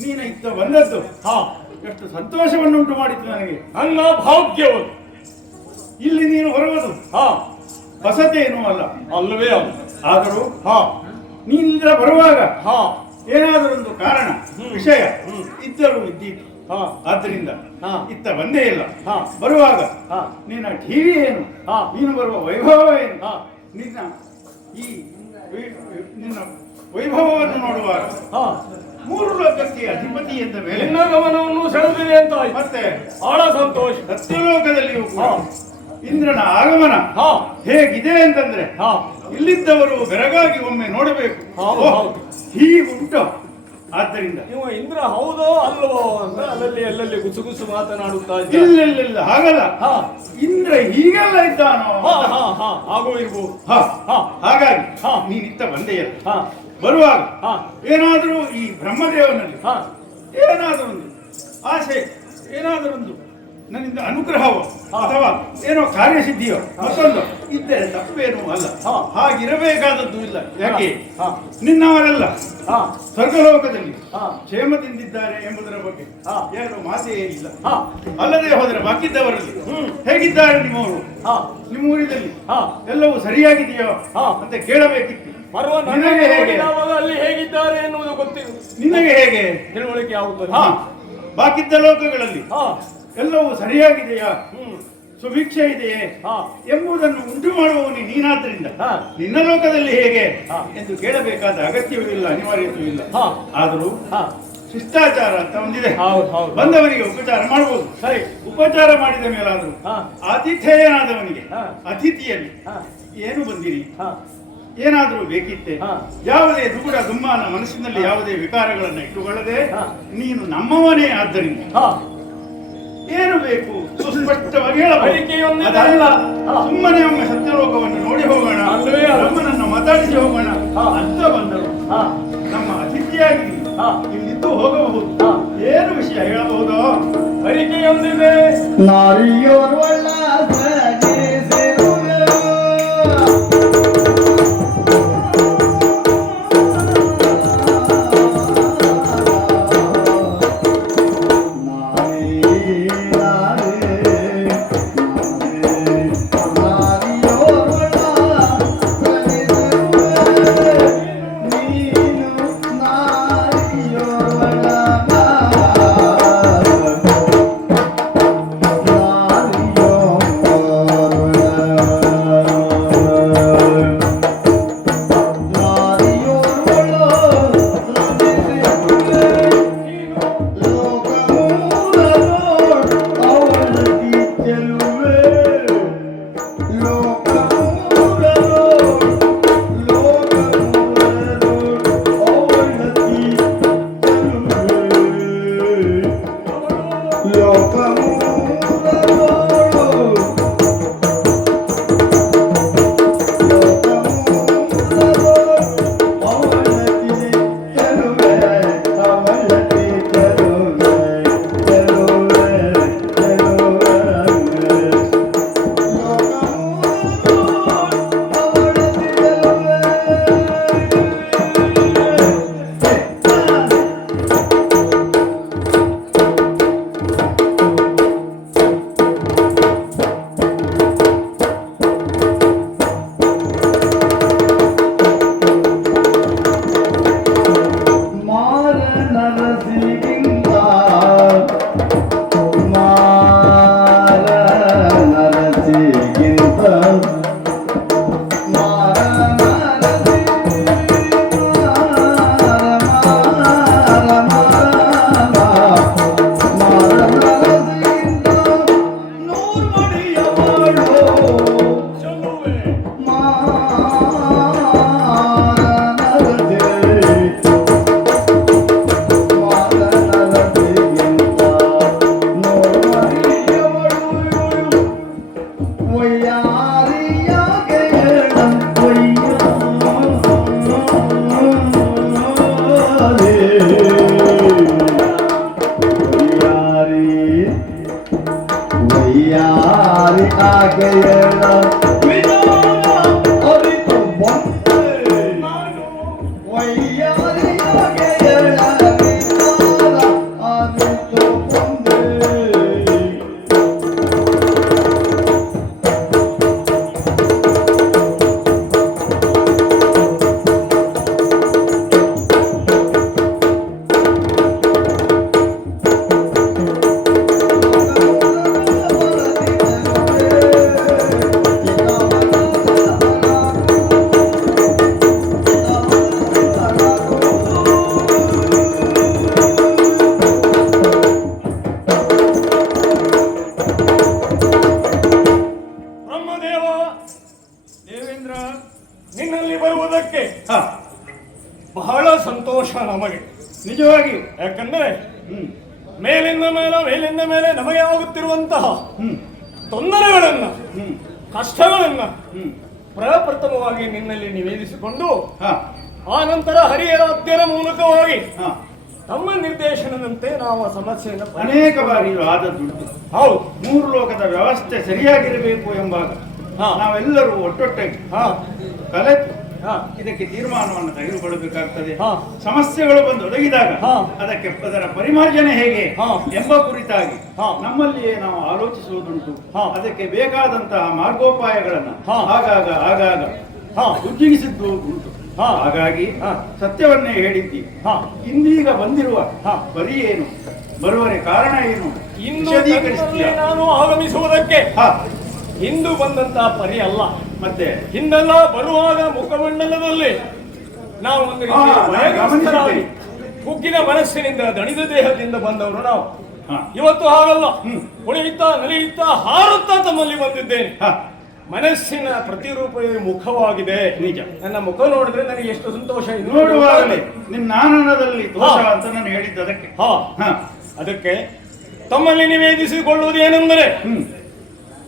ನೀನ ಇತ್ತ ಬಂದದ್ದು ಎಷ್ಟು ಸಂತೋಷವನ್ನುಂಟು ಮಾಡಿತ್ತು ನನಗೆ. ನನ್ನ ಭಾಗ್ಯವು ಇಲ್ಲಿ ನೀನು ಬರುವುದು ಹೊಸತೇನೂ ಅಲ್ಲ, ಅಲ್ಲವೇ ಅಲ್ಲ. ಆದರೂ ನೀನಿಲ್ಲ ಬರುವಾಗ ಏನಾದರೊಂದು ಕಾರಣ ವಿಷಯ ಇದ್ದರೂ ಇದ್ದೀತು. ಆದ್ದರಿಂದ ಇತ್ತ ಬಂದೇ ಇಲ್ಲ. ಬರುವಾಗ ನಿನ್ನ ಟಿವಿ ಏನು, ನೀನು ಬರುವ ವೈಭವ ಏನು, ನಿನ್ನ ಈ ನಿನ್ನ ವೈಭವವನ್ನು ನೋಡುವಾಗ ಮೂರು ಲೋಕಕ್ಕೆ ಅಧಿಪತಿ ಎಂದ ಮೇಲೆ ನಿನ್ನ ಗಮನವನ್ನು ಸೆಳೆದಿದೆ ಅಂತ ಆಯ್ತು. ಮತ್ತೆ ಬಹಳ ಸಂತೋಷ. ಸತ್ಯಲೋಕದಲ್ಲಿಯೂ ಕೂಡ ಇಂದ್ರನ ಆಗಮನ ಹಾ ಹೇಗಿದೆ ಅಂತಂದ್ರೆ ಹಾ ಇಲ್ಲಿದ್ದವರು ಬೆರಗಾಗಿ ಒಮ್ಮೆ ನೋಡಬೇಕು. ಹೌದು, ಓಹ್, ಹೌದು. ಹೀಗುಂಟು. ಆದ್ದರಿಂದ ನೀವು ಇಂದ್ರ ಹೌದೋ ಅಲ್ವೋ ಅಂತ ಅಲ್ಲಲ್ಲಿ ಗುಸುಗುಸು ಮಾತನಾಡುತ್ತಾ ಇದ್ದಾರೆ. ಇಲ್ಲ ಹಾಗಲ್ಲ. ಹಾ ಇಂದ್ರ ಹೀಗೆಲ್ಲ ಇದ್ದಾನೋ. ಹಾ ಹಾ ಹಾ ಹಾಗೂ ಇರ್ಬೋದು. ಹಾ, ಹಾ ಹಾಗಾಗಿ ಹಾ. ನೀನಿತ್ತ ಬಂದೆಯಲ್ಲ, ಹಾ ಬರುವಾಗ ಹಾ ಏನಾದರೂ ಈ ಬ್ರಹ್ಮದೇವನಲ್ಲಿ ಹಾ ಏನಾದರೂ ಒಂದು ಆಸೆ, ಏನಾದರೂ ಒಂದು ನನ್ನಿಂದ ಅನುಗ್ರಹವೋ ಹಾ. ಅಥವಾ ಏನೋ ಕಾರ್ಯಸಿದ್ಧಿಯೋ ಮತ್ತೊಂದು ಇದ್ದರೆ ತಪ್ಪೇನೂ ಅಲ್ಲ. ಹಾ. ಹಾಗಿರಬೇಕಾದದ್ದು ಇಲ್ಲ. ಯಾಕೆ ಹಾ ನಿನ್ನವರೆಲ್ಲ ಹಾ ಸ್ವರ್ಗಲೋಕದಲ್ಲಿ ಹಾ ಕ್ಷೇಮದಿಂದಿದ್ದಾರೆ ಎಂಬುದರ ಬಗ್ಗೆ ಹಾ. ಎರಡು ಮಾತೇ ಇಲ್ಲ. ಹಾ ಅಲ್ಲದೆ ಹೋದರೆ ಬಾಕಿದ್ದವರಲ್ಲಿ ಹೇಗಿದ್ದಾರೆ ನಿಮ್ಮವರು, ಹಾ ನಿಮ್ಮ ಊರಿನಲ್ಲಿ ಹಾ ಎಲ್ಲವೂ ಸರಿಯಾಗಿದೆಯೋ ಹಾ. ಅಂತ ಕೇಳಬೇಕಿತ್ತು. ಬರುವ ನಿನಗೆ ಹೇಗೆ? ನೋಡಿದವಾಗ ಅಲ್ಲಿ ಹೇಗಿದ್ದಾರೆ ಎನ್ನುವುದು ಗೊತ್ತಿಲ್ಲ. ನಿನಗೆ ಹೇಗೆ? ತಿಳುವಳಿಕೆ ಆಗುತ್ತದೆ. ಹಾ, ಬಾಕಿದ್ದ ಲೋಕಗಳಲ್ಲಿ ಹಾ ಎಲ್ಲವೂ ಸರಿಯಾಗಿದೆಯಾ, ಹ್ಮ್ ಸುಭಿಕ್ಷೆ ಇದೆಯೇ ಹಾ ಎಂಬುದನ್ನು ಉಂಟು ಮಾಡುವವನು ನೀನಾದ್ರಿಂದ ಹಾ. ನಿನ್ನ ಲೋಕದಲ್ಲಿ ಹೇಗೆ ಹಾ. ಎಂದು ಕೇಳಬೇಕಾದ ಅಗತ್ಯವೂ ಇಲ್ಲ, ಅನಿವಾರ್ಯತೆಯೂ ಇಲ್ಲ. ಹಾ. ಆದರೂ ಹಾ ಶಿಷ್ಟಾಚಾರ ಅಂತ ಒಂದಿದೆ. ಹೌದು ಹೌದು ಬಂದವನಿಗೆ ಉಪಚಾರ ಮಾಡಬಹುದು. ಸರಿ. ಉಪಚಾರ ಮಾಡಿದ ಮೇಲಾದರೂ ಹಾ ಆತಿಥೇಯನಾದವನಿಗೆ ಹಾ. ಅತಿಥಿಯಲ್ಲಿ ಹಾ ಏನು ಬಂದಿರಿ, ಹಾ ಏನಾದರೂ ಬೇಕಿತ್ತೆ, ಹಾ. ಯಾವುದೇ ದುಗುಡ ದುಮ್ಮಾನ ಮನಸ್ಸಿನಲ್ಲಿ ಯಾವುದೇ ವಿಕಾರಗಳನ್ನು ಇಟ್ಟುಕೊಳ್ಳದೆ ಹಾ. ನೀನು ನಮ್ಮವನೇ ಆದ್ದರಿಂದ ಹಾ ಏನು ಬೇಕು ಸುಸ್ಪಷ್ಟವಾಗಿ ಹೇಳಬಹುದು. ಬಳಿಕೆಯೊಂದಿದೆ. ಅದಲ್ಲ, ಹಾ. ಸುಮ್ಮನೆ ಒಮ್ಮೆ ಸತ್ಯಲೋಕವನ್ನು ನೋಡಿ ಹೋಗೋಣ, ಅಲ್ಲವೇ ಅಲ್ಲ. ನಮ್ಮನನ್ನು ಮಾತಾಡಿಸಿ ಹೋಗೋಣ ಹಾ. ಅಂತ ಬಂದರು. ಹಾ ನಮ್ಮ ಅತಿಥಿಯಾಗಿ ಹಾ ಇಲ್ಲಿದ್ದು ಹೋಗಬಹುದು. ಹಾ. ಏನು ವಿಷಯ ಹೇಳಬಹುದು? ಬಳಿಕೆಯೊಂದಿದೆ. ನಾರಿಯೋರ್ವಳ ಸಗಿಸಿರುವೆ. ನಿಜವಾಗಿಯೂ. ಯಾಕಂದ್ರೆ ಹ್ಮ್ ಮೇಲಿಂದ ಮೇಲೆ ನಮಗೆ ಆಗುತ್ತಿರುವಂತಹ ಹ್ಮ್ ತೊಂದರೆಗಳನ್ನ ಹ್ಮ್ ಕಷ್ಟಗಳನ್ನ ಹ್ಮ್ ಪ್ರಪ್ರಥಮವಾಗಿ ನಿನ್ನಲ್ಲಿ ನಿವೇದಿಸಿಕೊಂಡು ಹಾ ಆ ನಂತರ ಹರಿಹರಾಧ್ಯರ ಮೂಲಕವಾಗಿ ಹಾ ತಮ್ಮ ನಿರ್ದೇಶನದಂತೆ ನಾವು ಆ ಸಮಸ್ಯೆಯನ್ನು ಅನೇಕ ಬಾರಿ ಇದು ಆದದ್ದುಂಟು. ಹೌದು. ಮೂರು ಲೋಕದ ವ್ಯವಸ್ಥೆ ಸರಿಯಾಗಿರಬೇಕು ಎಂಬಾಗ ಹಾ. ನಾವೆಲ್ಲರೂ ಒಟ್ಟೊಟ್ಟಾಗಿ ಹಾ ಕಲೆತು ಹಾ ಇದಕ್ಕೆ ತೀರ್ಮಾನವನ್ನು ತೆಗೆದುಕೊಳ್ಳಬೇಕಾಗ್ತದೆ. ಹಾ. ಸಮಸ್ಯೆಗಳು ಬಂದು ಒದಗಿದಾಗ ಹಾ. ಅದಕ್ಕೆ ಅದರ ಪರಿಮಾರ್ಜನೆ ಹೇಗೆ ಹಾ. ಎಂಬ ಕುರಿತಾಗಿ ಹಾ. ನಮ್ಮಲ್ಲಿಯೇ ನಾವು ಆಲೋಚಿಸುವುದುಂಟು. ಹಾ. ಅದಕ್ಕೆ ಬೇಕಾದಂತಹ ಮಾರ್ಗೋಪಾಯಗಳನ್ನು ಹಾ. ಆಗಾಗ ಹಾ ಉಜ್ಜಿಗಿಸಿದ್ದು ಉಂಟು. ಹಾ. ಹಾಗಾಗಿ ಹಾ. ಸತ್ಯವನ್ನೇ ಹೇಳಿದ್ದಿ. ಹಾ. ಇಂದೀಗ ಬಂದಿರುವ ಹಾ. ಬರಿ ಏನು, ಬರುವರೆ ಕಾರಣ ಏನು ಇಂದು ವಿಶದೀಕರಿಸ್ತೀಯ? ತನ್ನಲ್ಲಿ ನಾನು ಆಗಮಿಸುವುದಕ್ಕೆ ಹಾ. ಇಂದು ಬಂದಂತಹ ಪರಿ ಅಲ್ಲ. ಮತ್ತೆ ಹಿಂದೆಲ್ಲ ಬರುವಾಗ ಮುಖಮಂಡಲದಲ್ಲಿ ನಾವು ಒಂದು ಹಾ, ರೀತಿಯ ನಾನು ಭಯಗ್ರಸ್ತರಾಗಿ, ಗಮನಿಸಿದ್ದೇನೆ. ಕುಗ್ಗಿನ ಮನಸ್ಸಿನಿಂದ ದಣಿದ ದೇಹದಿಂದ ಬಂದವರು ನಾವು. ಹಾ. ಇವತ್ತು ಹಾಗಲ್ಲ. ಹ್ಮ್. ಕುಣಿಯುತ್ತಾ ನಲಿಯುತ್ತಾ ಹಾರುತ್ತಾ ತಮ್ಮಲ್ಲಿ ಬಂದಿದ್ದೇನೆ. ಹಾ. ಮನಸ್ಸಿನ ಪ್ರತಿರೂಪವೇ ಮುಖವಾಗಿದೆ. ನಿಜ. ನನ್ನ ಮುಖ ನೋಡಿದ್ರೆ ನನಗೆ ಎಷ್ಟು ಸಂತೋಷ ಇದೆ ನೋಡುವಾಗಲೇ ನಿನ್ನ ಆನಂದದಲ್ಲಿ ದೋಷ ಹಾ. ಅಂತ ನಾನು ಹೇಳಿದ್ದು ಅದಕ್ಕೆ. ಹಾ ಹಾ. ಅದಕ್ಕೆ ತಮ್ಮಲ್ಲಿ ನಿವೇದಿಸಿಕೊಳ್ಳುವುದು ಏನೆಂದರೆ, ಹ್ಮ್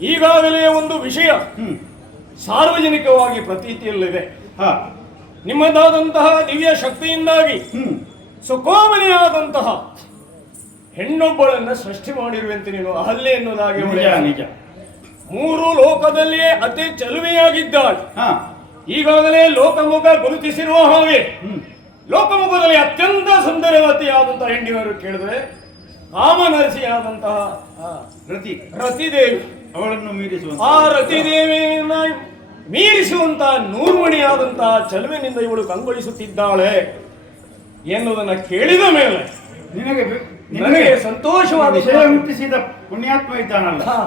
ಈಗಾಗಲೇ ಒಂದು ವಿಷಯ ಹ್ಮ್ ಸಾರ್ವಜನಿಕವಾಗಿ ಪ್ರತೀತಿಯಲ್ಲಿದೆ. ಹಾ. ನಿಮ್ಮದಾದಂತಹ ದಿವ್ಯ ಶಕ್ತಿಯಿಂದಾಗಿ ಹ್ಮ್ ಸುಕೋಮಲಿಯಾದಂತಹ ಹೆಣ್ಣೊಬ್ಬಳನ್ನ ಸೃಷ್ಟಿ ಮಾಡಿರುವಂತೆ ನೀನು ಅಹಲ್ಯೆ ಎನ್ನುವುದಾಗಿ ನಿಜ ಅವಳು ನಿಜ. ಮೂರು ಲೋಕದಲ್ಲಿಯೇ ಅತಿ ಚೆಲುವೆಯಾಗಿದ್ದಾಳೆ. ಹಾ. ಈಗಾಗಲೇ ಲೋಕಮುಖ ಗುರುತಿಸಿರುವ ಹಾಗೆ ಹ್ಮ್ ಲೋಕಮುಖದಲ್ಲಿ ಅತ್ಯಂತ ಸುಂದರವತಿಯಾದಂತಹ ಹೆಣ್ಣಿನವರು ಕೇಳಿದ್ರೆ ಕಾಮನರಸಿಯಾದಂತಹ ರತಿ ರತಿದೇವಿ, ಅವಳನ್ನು ಮೀರಿಸುವ ಆ ರತಿದೇವಿಯನ್ನ ಮೀರಿಸುವಂತಹ ನೂರ್ಮಣಿಯಾದಂತಹ ಚೆಲುವಿನಿಂದ ಇವಳು ಕಂಗೊಳಿಸುತ್ತಿದ್ದಾಳೆ ಎನ್ನುವುದನ್ನ ಕೇಳಿದ ಮೇಲೆ ನಿನಗೆ ನನಗೆ ಸಂತೋಷವಾದ ವಿಷಯ ಮುಟ್ಟಿಸಿದ ಪುಣ್ಯಾತ್ಮ ಇದ್ದಾನಲ್ಲ, ಹಾ.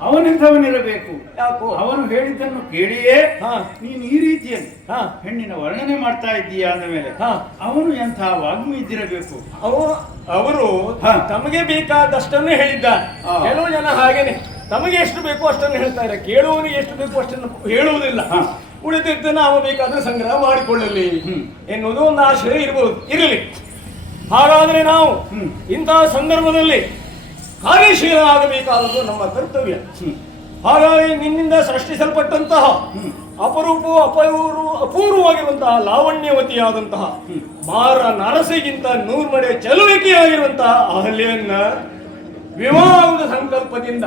ಅವನೆಂಥವನಿರಬೇಕು. ಯಾಕೋ? ಅವನು ಹೇಳಿದ್ದನ್ನು ಕೇಳಿಯೇ ಹಾ. ನೀನು ಈ ರೀತಿಯಲ್ಲಿ ಹಾ. ಹೆಣ್ಣಿನ ವರ್ಣನೆ ಮಾಡ್ತಾ ಇದ್ದೀಯಾ ಅಂದ ಮೇಲೆ ಹಾ. ಅವನು ಎಂಥ ವಾಗ್ಮಿ ಇದ್ದಿರಬೇಕು. ಅವರು ಹಾ. ತಮಗೆ ಬೇಕಾದಷ್ಟನ್ನು ಹೇಳಿದ್ದಾರೆ. ಹಾ. ಕೆಲವು ಜನ ಹಾಗೇನೆ ತಮಗೆ ಎಷ್ಟು ಬೇಕು ಅಷ್ಟನ್ನು ಹೇಳ್ತಾರೆ, ಕೇಳುವವನಿಗೆ ಎಷ್ಟು ಬೇಕು ಅಷ್ಟನ್ನು ಹೇಳುವುದಿಲ್ಲ. ಹಾ. ಉಳಿದಿದ್ದನ್ನು ನಾವು ಬೇಕಾದ್ರೆ ಸಂಗ್ರಹ ಮಾಡಿಕೊಳ್ಳಲಿ ಹ್ಮ್. ಎನ್ನುವುದು ಒಂದು ಆಶಯ ಇರಬಹುದು, ಇರಲಿ. ಹಾಗಾದ್ರೆ ನಾವು ಇಂತಹ ಸಂದರ್ಭದಲ್ಲಿ ಕಾರ್ಯಶೀಲ ಆಗಬೇಕಾದದ್ದು ನಮ್ಮ ಕರ್ತವ್ಯ. ಹಾಗಾಗಿ ನಿನ್ನಿಂದ ಸೃಷ್ಟಿಸಲ್ಪಟ್ಟಂತಹ ಅಪೂರ್ವವಾಗಿರುವಂತಹ ಲಾವಣ್ಯವತಿಯಾದಂತಹ ಮಾರ ನರಸಿಗಿಂತ ನೂರ್ಮಡೆ ಚೆಲುವಿಕೆಯಾಗಿರುವಂತಹ ಅಹಲ್ಯನ್ನ ವಿವಾಹದ ಸಂಕಲ್ಪದಿಂದ,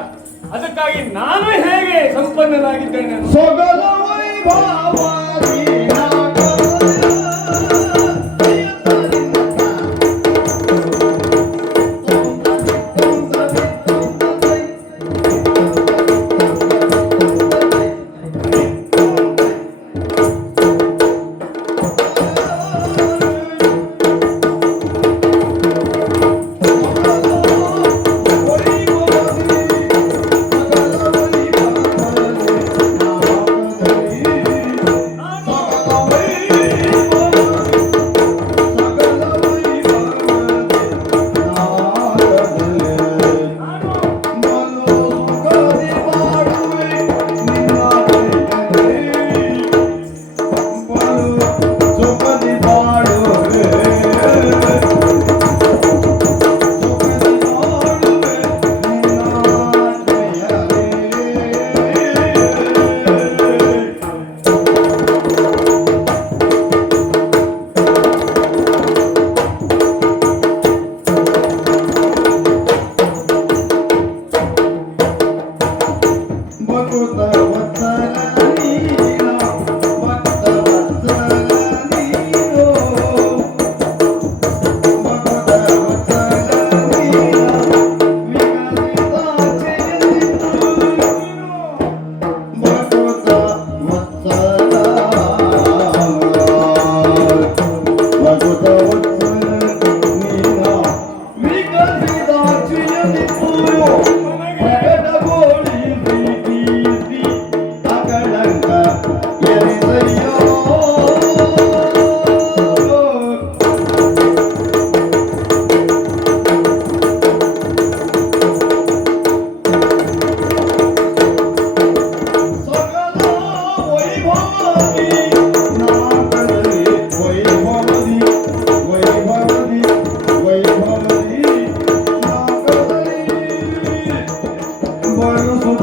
ಅದಕ್ಕಾಗಿ ನಾನು ಹೇಗೆ ಸಂಪನ್ನನಾಗಿದ್ದೇನೆ ಸೊಗಲ ವೈಭವಾದಿ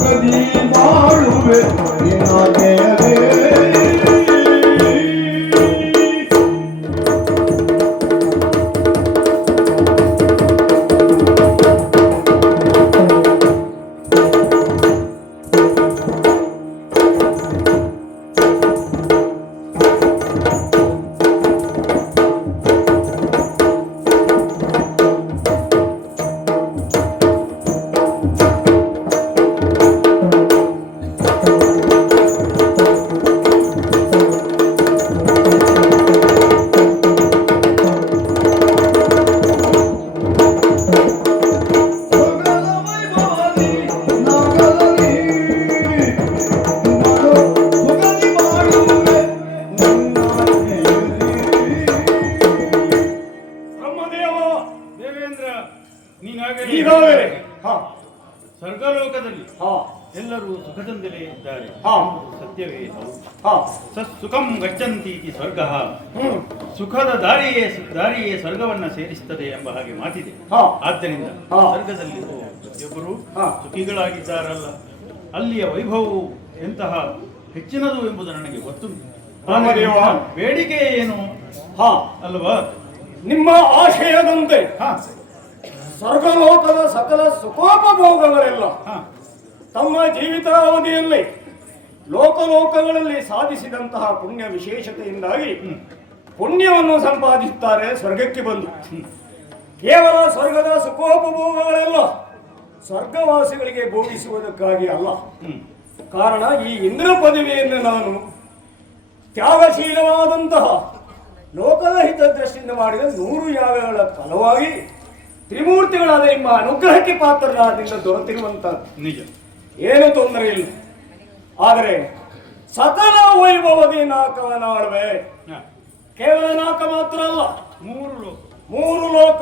ಸುಖದಿ ಬಾಳುವೆ ನಿನ್ನಾಜ್ಞೆಯಲೇ. ಬ್ರಹ್ಮದೇವ, ದೇವೇಂದ್ರ, ನೀನಾಗಲೇ ಈಗಾಗಲೇ ಹಾ ಸ್ವರ್ಗಲೋಕದಲ್ಲಿ ಹಾ ಎಲ್ಲರೂ ಸುಖದಿಂದಲೇ ಇದ್ದಾರೆ. ಹಾ. ಸತ್ಯವೇ ಹೌದು. ಹಾ ಸುಖಂ ಗಚ್ಚಂತಿ ಇತಿ ಸ್ವರ್ಗಃ. ಹ್ಮ್ ಸುಖದ ದಾರಿಯೇ ಸ್ವರ್ಗವನ್ನ ಸೇರಿಸುತ್ತದೆ ಎಂಬ ಹಾಗೆ ಮಾತಿದೆ. ಹಾ. ಆದ್ದರಿಂದ ಹಾ. ಸ್ವರ್ಗದಲ್ಲಿ ಪ್ರತಿಯೊಬ್ಬರು ಹಾ. ಸುಖಿಗಳಾಗಿದ್ದಾರಲ್ಲ, ಅಲ್ಲಿಯ ವೈಭವವು ಎಂತಹ ಹೆಚ್ಚಿನದು ಎಂಬುದು ನನಗೆ ಗೊತ್ತುಂಟು. ಬ್ರಹ್ಮದೇವ. ಬೇಡಿಕೆ ಏನು ಹಾ ಅಲ್ವಾ? ನಿಮ್ಮ ಆಶಯದಂತೆ ಹಾ ಸ್ವರ್ಗಲೋಕದ ಸಕಲ ಸುಖೋಪಭೋಗಗಳೆಲ್ಲ ಹಾ ತಮ್ಮ ಜೀವಿತಾವಧಿಯಲ್ಲಿ ಲೋಕಲೋಕಗಳಲ್ಲಿ ಸಾಧಿಸಿದಂತಹ ಪುಣ್ಯ ವಿಶೇಷತೆಯಿಂದಾಗಿ ಪುಣ್ಯವನ್ನು ಸಂಪಾದಿಸುತ್ತಾರೆ ಸ್ವರ್ಗಕ್ಕೆ ಬಂದು. ಕೇವಲ ಸ್ವರ್ಗದ ಸುಖೋಪಭೋಗಗಳೆಲ್ಲ ಸ್ವರ್ಗವಾಸಿಗಳಿಗೆ ಭೋಗಿಸುವುದಕ್ಕಾಗಿ ಅಲ್ಲ. ಕಾರಣ ಈ ಇಂದ್ರ ಪದವಿಯನ್ನು ನಾನು ತ್ಯಾಗಶೀಲವಾದಂತಹ ಲೋಕದ ಹಿತದೃಷ್ಟಿಯಿಂದ ಮಾಡಿದ 100 ಯಾಗಗಳ ಫಲವಾಗಿ ತ್ರಿಮೂರ್ತಿಗಳಾದ ಎಂಬ ಅನುಗ್ರಹಕ್ಕೆ ಪಾತ್ರರಾದಿಂದ ದೊರೆತಿರುವಂತಹದ್ದು. ನಿಜ. ಏನು ತೊಂದರೆ ಇಲ್ಲ. ಆದರೆ ಸಕಲ ವೈಭವದಿ ನಾಕವನಾಳುವೆ. ಹಾ. ಕೇವಲ ನಾಕ ಮಾತ್ರ ಅಲ್ಲ, 3 ಲೋಕ, 3 ಲೋಕ.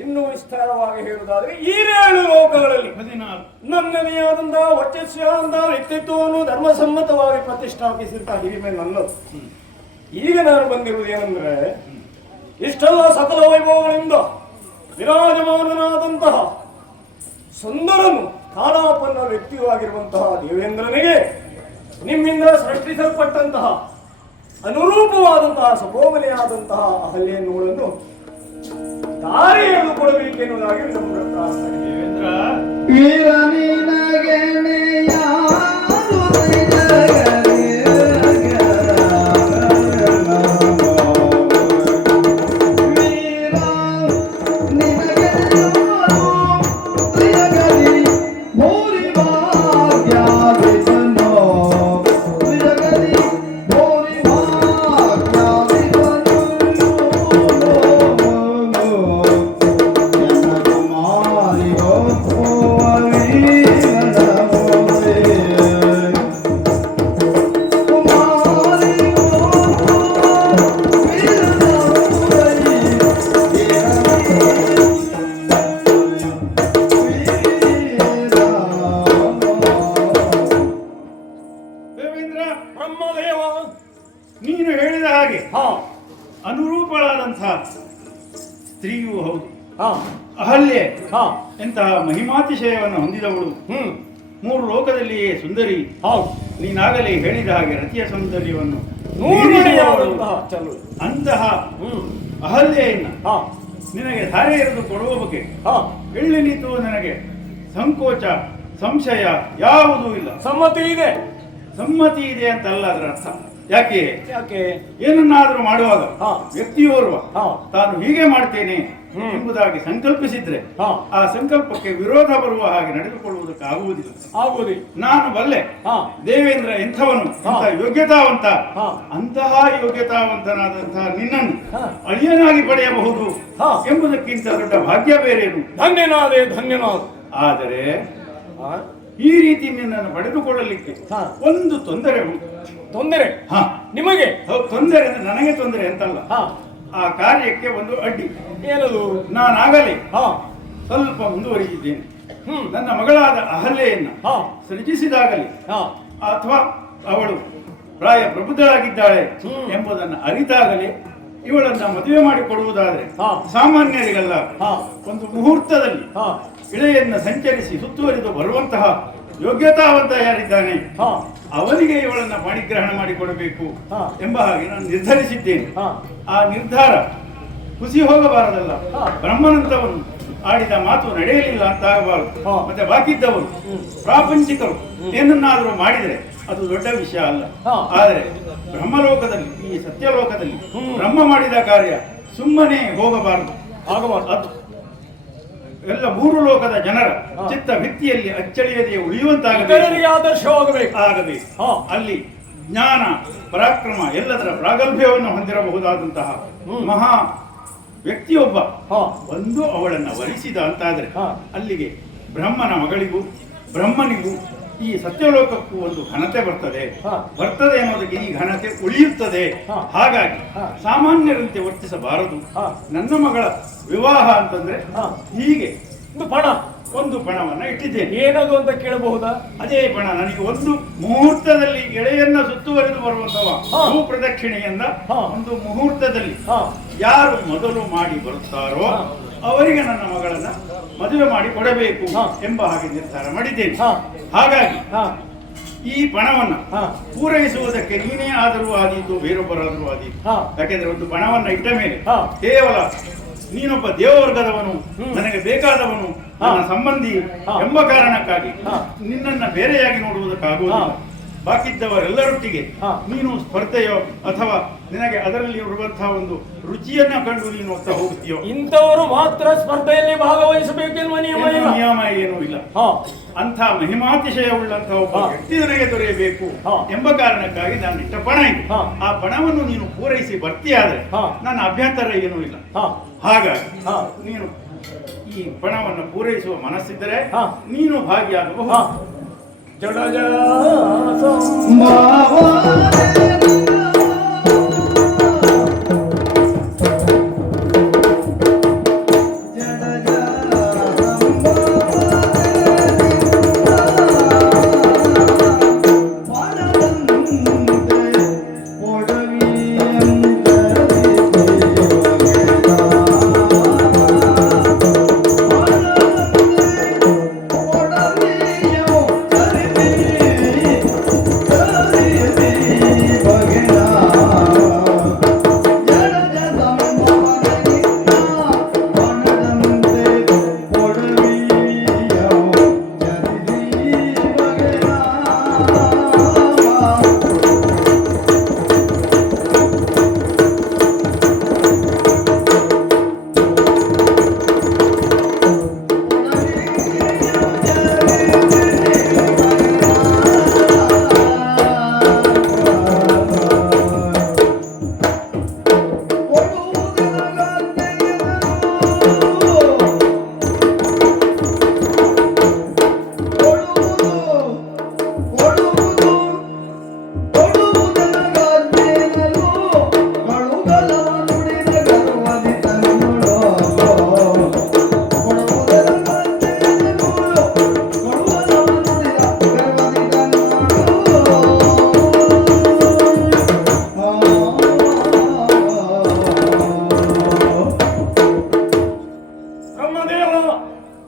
ಇನ್ನೂ ವಿಸ್ತಾರವಾಗಿ ಹೇಳುವುದಾದ್ರೆ 7 ಲೋಕಗಳಲ್ಲಿ 14 ನನ್ನದೇ ಆದಂತಹ ವರ್ಚಸ್ಸಿಯಾದಂತಹ ವ್ಯಕ್ತಿತ್ವವನ್ನು ಧರ್ಮಸಮ್ಮತವಾಗಿ ಪ್ರತಿಷ್ಠಾಪಿಸಿದ ಹಿರಿಮೆ ನನ್ನದು. ಈಗ ನಾನು ಬಂದಿರುವುದೇನೆಂದ್ರೆ, ಇಷ್ಟೆಲ್ಲ ಸಕಲ ವೈಭವಗಳಿಂದ ವಿರಾಜಮಾನನಾದಂತಹ ಸುಂದರನು ಕಾಲಾಪನ್ನ ವ್ಯಕ್ತಿಯಾಗಿರುವಂತಹ ದೇವೇಂದ್ರನಿಗೆ ನಿಮ್ಮಿಂದ ಸೃಷ್ಟಿಸಲ್ಪಟ್ಟಂತಹ ಅನುರೂಪವಾದಂತಹ ಸಕೋಮಲೆಯಾದಂತಹ ಅಹಲ್ಯೆಯನ್ನು ದಾರಿಯನ್ನು ಕೊಡಬೇಕೆನ್ನುವುದಾಗಿ ನಮ್ಮ ಪ್ರಾರ್ಥನೆ. ದೇವೇಂದ್ರ, ವೀರ ನಿನಗೆನೆಯಾರು ನಿನಗನೆ ದೇವೇಂದ್ರ, ಬ್ರಹ್ಮದೇವ. ನೀನು ಹೇಳಿದ ಹಾಗೆ ಹಾ ಅನುರೂಪಳಾದಂತಹ ಸ್ತ್ರೀಯೂ ಹೌದು, ಹಾ ಅಹಲ್ಯೆ ಹಾ ಎಂತಹ ಮಹಿಮಾತಿಶಯವನ್ನು ಹೊಂದಿದವಳು, 3 ಲೋಕದಲ್ಲಿಯೇ ಸುಂದರಿ. ಹೌದು. ನೀನಾಗಲೇ ಹೇಳಿದ ಹಾಗೆ ರತಿಯ ಸೌಂದರ್ಯವನ್ನು ನೂರನೆಯಾದಂತಹ ಚಲು. ಅಂತಹ ಅಹಲ್ಯೆಯನ್ನು ಹಾ ನಿನಗೆ ಧಾರೆ ಎರೆದು ಕೊಡುವ ಬಗ್ಗೆ ಹಾ ಎಳ್ಳಿ ನಿಂತು ನನಗೆ ಸಂಕೋಚ ಸಂಶಯ ಯಾವುದೂ ಇಲ್ಲ. ಸಮ್ಮತಿ ಇದೆ. ಸಮ್ಮತಿ ಇದೆ ಅಂತಲ್ಲ ಅದರ ಅರ್ಥ. ಯಾಕೆ? ಯಾಕೆ? ಏನನ್ನಾದರೂ ಮಾಡುವಾಗ ಹಾ. ವ್ಯಕ್ತಿಯೋರ್ವ ಹಾ. ತಾನು ಹೀಗೆ ಮಾಡ್ತೇನೆ ಎಂಬುದಾಗಿ ಸಂಕಲ್ಪಿಸಿದ್ರೆ ಹಾ. ಆ ಸಂಕಲ್ಪಕ್ಕೆ ವಿರೋಧ ಬರುವ ಹಾಗೆ ನಡೆದುಕೊಳ್ಳುವುದಕ್ಕೆ ಆಗುವುದಿಲ್ಲ. ಆಗುವುದಿಲ್ಲ. ನಾನು ಬಲ್ಲೆ ಹಾ ದೇವೇಂದ್ರ ಎಂಥವನು, ಹಾ. ಎಂಥ ಯೋಗ್ಯತಾವಂತ, ಹಾ. ಅಂತಹ ಯೋಗ್ಯತಾವಂತನಾದಂತಹ ನಿನ್ನನ್ನು ಹಾ. ಅಳಿಯನಾಗಿ ಪಡೆಯಬಹುದು ಹಾ. ಎಂಬುದಕ್ಕಿಂತ ದೊಡ್ಡ ಭಾಗ್ಯ ಬೇರೇನು. ಧನ್ಯನಾದೆ ಧನ್ಯನಾದ. ಆದರೆ ಹಾ ಈ ರೀತಿ ನಿನ್ನನ್ನು ಪಡೆದುಕೊಳ್ಳಲಿಕ್ಕೆ ಹಾ. ಒಂದು ತೊಂದರೆ ಉಂಟು. ತೊಂದರೆ ಹಾ, ನಿಮಗೆ? ಹೌದು, ತೊಂದರೆ ಅಂದ್ರೆ ನನಗೆ ತೊಂದರೆ ಅಂತಲ್ಲ, ಹಾ ಆ ಕಾರ್ಯಕ್ಕೆ ಒಂದು ಅಡ್ಡಿ. ಏನದು? ನಾನಾಗಲೇ ಹಾ ಸ್ವಲ್ಪ ಮುಂದುವರಿದಿದ್ದೇನೆ. ಹ್ಮ್ ನನ್ನ ಮಗಳಾದ ಅಹಲ್ಯೆಯನ್ನು ಹಾ ಸೃಜಿಸಿದಾಗಲೇ ಹಾ ಅಥವಾ ಅವಳು ಪ್ರಾಯ ಪ್ರಬುದ್ಧಳಾಗಿದ್ದಾಳೆ ಹ್ಮ್. ಎಂಬುದನ್ನು ಅರಿತಾಗಲೇ ಇವಳನ್ನ ಮದುವೆ ಮಾಡಿಕೊಡುವುದಾದ್ರೆ ಹಾ. ಸಾಮಾನ್ಯರಿಗಲ್ಲ, ಹಾ ಒಂದು ಮುಹೂರ್ತದಲ್ಲಿ ಹಾ ಇಳೆಯನ್ನು ಸಂಚರಿಸಿ ಸುತ್ತುವರಿದು ಬರುವಂತಹ ಯೋಗ್ಯತಾವಂತ ಯಾರಿದ್ದಾನೆ ಹಾ ಅವನಿಗೆ ಇವಳನ್ನ ಪಾಣಿಗ್ರಹಣ ಮಾಡಿಕೊಡಬೇಕು ಹಾ. ಎಂಬ ಹಾಗೆ ನಾನು ನಿರ್ಧರಿಸಿದ್ದೇನೆ. ಹಾ ಆ ನಿರ್ಧಾರ ಕುಸಿ ಹೋಗಬಾರದಲ್ಲ. ಹಾ. ಬ್ರಹ್ಮನಂತವನು ಆಡಿದ ಮಾತು ನಡೆಯಲಿಲ್ಲ ಅಂತ ಆಗಬಾರದು. ಹಾ. ಮತ್ತೆ ಬಾಕಿದ್ದವರು ಪ್ರಾಪಂಚಿಕರು ಏನನ್ನಾದರೂ ಮಾಡಿದರೆ ಅದು ದೊಡ್ಡ ವಿಷಯ ಅಲ್ಲ. ಹಾ. ಆದರೆ ಬ್ರಹ್ಮಲೋಕದಲ್ಲಿ, ಈ ಸತ್ಯಲೋಕದಲ್ಲಿ ಹ್ಮ್. ಬ್ರಹ್ಮ ಮಾಡಿದ ಕಾರ್ಯ ಸುಮ್ಮನೆ ಹೋಗಬಾರದು. ಆಗಬಾರ್ದು. ಅದು ಎಲ್ಲ ಮೂರು ಲೋಕದ ಜನರ ಹಾ. ಚಿತ್ತ ಭಿತ್ತಿಯಲ್ಲಿ ಅಚ್ಚಳಿಯದೆ ಉಳಿಯುವಂತಾಗಬೇಕು. ಇತರರಿಗೆ ಆದರ್ಶವಾಗಬೇಕು. ಆಗಬೇಕು. ಹಾ. ಅಲ್ಲಿ ಜ್ಞಾನ ಪರಾಕ್ರಮ ಎಲ್ಲದರ ಪ್ರಾಗಲ್ಭ್ಯವನ್ನು ಹೊಂದಿರಬಹುದಾದಂತಹ ಮಹಾ ವ್ಯಕ್ತಿಯೊಬ್ಬ ಹಾ ಒಂದು ಅವಳನ್ನ ವರಿಸಿದ ಅಂತಾದ್ರೆ ಹಾ. ಅಲ್ಲಿಗೆ ಬ್ರಹ್ಮನ ಮಗಳಿಗೂ ಬ್ರಹ್ಮನಿಗೂ ಈ ಸತ್ಯಲೋಕಕ್ಕೂ ಒಂದು ಘನತೆ ಬರ್ತದೆ. ಹಾ. ಬರ್ತದೆ ಅನ್ನೋದಕ್ಕೆ ಈ ಘನತೆ ಉಳಿಯುತ್ತದೆ. ಹಾ. ಹಾಗಾಗಿ ಹಾ. ಸಾಮಾನ್ಯರಂತೆ ವರ್ತಿಸಬಾರದು. ಹಾ. ನನ್ನ ಮಗಳ ವಿವಾಹ ಅಂತಂದ್ರೆ ಹಾ. ಹೀಗೆ ಒಂದು ಪಣ ಒಂದು ಪಣವನ್ನ ಇಟ್ಟಿದ್ದೇನೆ. ಏನದು ಅಂತ ಕೇಳಬಹುದಾ? ಅದೇ ಪಣ ನನಗೆ ಒಂದು ಮುಹೂರ್ತದಲ್ಲಿ ಎಳೆಯನ್ನ ಸುತ್ತುವರೆದು ಬರುವಂತವ ಹಾ. ಪ್ರದಕ್ಷಿಣೆಯಿಂದ ಹಾ. ಒಂದು ಮುಹೂರ್ತದಲ್ಲಿ ಹಾ ಯಾರು ಮೊದಲು ಮಾಡಿ ಬರುತ್ತಾರೋ ಹಾ. ಅವರಿಗೆ ನನ್ನ ಮಗಳನ್ನ ಮದುವೆ ಮಾಡಿ ಕೊಡಬೇಕು ಹಾ. ಎಂಬ ಹಾಗೆ ನಿರ್ಧಾರ ಮಾಡಿದ್ದೇನೆ. ಹಾ. ಹಾಗಾಗಿ ಹಾ ಈ ಪಣವನ್ನ ಹಾ. ಪೂರೈಸುವುದಕ್ಕೆ ನೀನೇ ಆದರೂ ಆದೀತು, ಬೇರೊಬ್ಬರಾದರೂ ಆದೀತು. ಹಾ. ಯಾಕೆಂದ್ರೆ ಒಂದು ಪಣವನ್ನ ಇಟ್ಟ ಮೇಲೆ ಹಾ. ಕೇವಲ ನೀನೊಬ್ಬ ದೇವವರ್ಗದವನು, ಹ್ಮ್. ನನಗೆ ಬೇಕಾದವನು, ಹಾ. ನನ್ನ ಸಂಬಂಧಿ ಹಾ. ಎಂಬ ಕಾರಣಕ್ಕಾಗಿ ಹಾ. ನಿನ್ನನ್ನ ಬೇರೆಯಾಗಿ ನೋಡುವುದಕ್ಕಾಗುವುದಿಲ್ಲ. ಹಾ. ಬಾಕಿದ್ದವರೆಲ್ಲರೊಟ್ಟಿಗೆ ಹಾ. ನೀನು ಸ್ಪರ್ಧೆಯೋ ಅಥವಾ ನಿನಗೆ ಅದರಲ್ಲಿ ಇರುವಂತಹ ಒಂದು ರುಚಿಯನ್ನ ಕಂಡು ನೀನು ಹೋಗ್ತಾ ಹೋಗ್ತೀಯೋ, ಇಂಥವರು ಮಾತ್ರ ಸ್ಪರ್ಧೆಯಲ್ಲಿ ಭಾಗವಹಿಸಬೇಕೆನ್ನುವ ನಿಯಮ ಏನು ಇಲ್ಲ. ನಿಯಮ ಏನೂ ಇಲ್ಲ. ಹಾ ಅಂಥ ಮಹಿಮಾತಿಶಯ ಉಳ್ಳಂತಹ ಒಬ್ಬ ಹಾ. ವ್ಯಕ್ತಿ ನನಗೆ ದೊರೆಯಬೇಕು ಹಾ. ಎಂಬ ಕಾರಣಕ್ಕಾಗಿ ನಾನು ಇಟ್ಟ ಪಣ ಇದೆ. ಹಾ. ಆ ಪಣವನ್ನು ನೀನು ಪೂರೈಸಿ ಬರ್ತೀಯಾದ್ರೆ ಹಾ. ನನ್ನ ಅಭ್ಯಂತರ ಏನೂ ಇಲ್ಲ. ಹಾ ಹಾಗಾಗಿ ಹಾ. ನೀನು ಈ ಪಣವನ್ನು ಪೂರೈಸುವ ಮನಸ್ಸಿದ್ದರೆ ಹಾ. ನೀನು ಭಾಗಿಯಾಗಬಹುದು. ಹಾ ಜಡಜ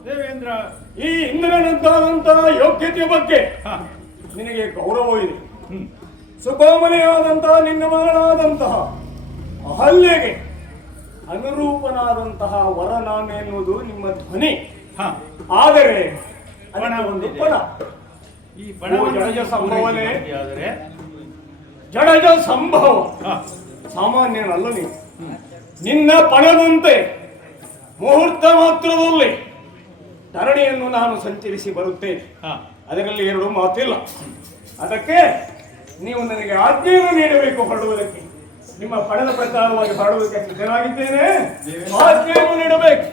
ದೇವೇಂದ್ರ, ಈ ಇಂದ್ರನಂತಾದಂತಹ ಯೋಗ್ಯತೆಯ ಬಗ್ಗೆ ಹಾ. ನಿನಗೆ ಗೌರವ ಇದೆ. ಸುಕೋಮನೆಯಾದಂತಹ ನಿನ್ನ ಮಗಳಾದಂತಹ ಅಹಲ್ಯೆಗೆ ಅನುರೂಪನಾದಂತಹ ವರ ನಾನು ಎನ್ನುವುದು ನಿಮ್ಮ ಧ್ವನಿ. ಹಾ. ಆದರೆ ಪಣ ಅದಕ್ಕೆ ಒಂದು ಒಂದಿದೆ. ಪಣ. ಈ ಜಡಜ ಸಂಭವನೆ. ಆದರೆ ಜಡಜ ಸಂಭವ ಸಾಮಾನ್ಯನಲ್ಲ ನೀನು. ನಿನ್ನ ಪಣದಂತೆ ಮುಹೂರ್ತ ಮಾತ್ರದಲ್ಲಿ ಧರಣಿಯನ್ನು ನಾನು ಸಂಚರಿಸಿ ಬರುತ್ತೇನೆ. ಅದರಲ್ಲಿ ಎರಡು ಮಾತಿಲ್ಲ. ಅದಕ್ಕೆ ನೀವು ನನಗೆ ಆಜ್ಞೆಯನ್ನು ನೀಡಬೇಕು ಹೊರಡುವುದಕ್ಕೆ. ನಿಮ್ಮ ಪಣದ ಪ್ರಕಾರವಾಗಿ ಹೊರಡುವುದಕ್ಕೆ ಸಿದ್ಧನಾಗಿದ್ದೇನೆ. ಆಜ್ಞೆಯನ್ನು ನೀಡಬೇಕು.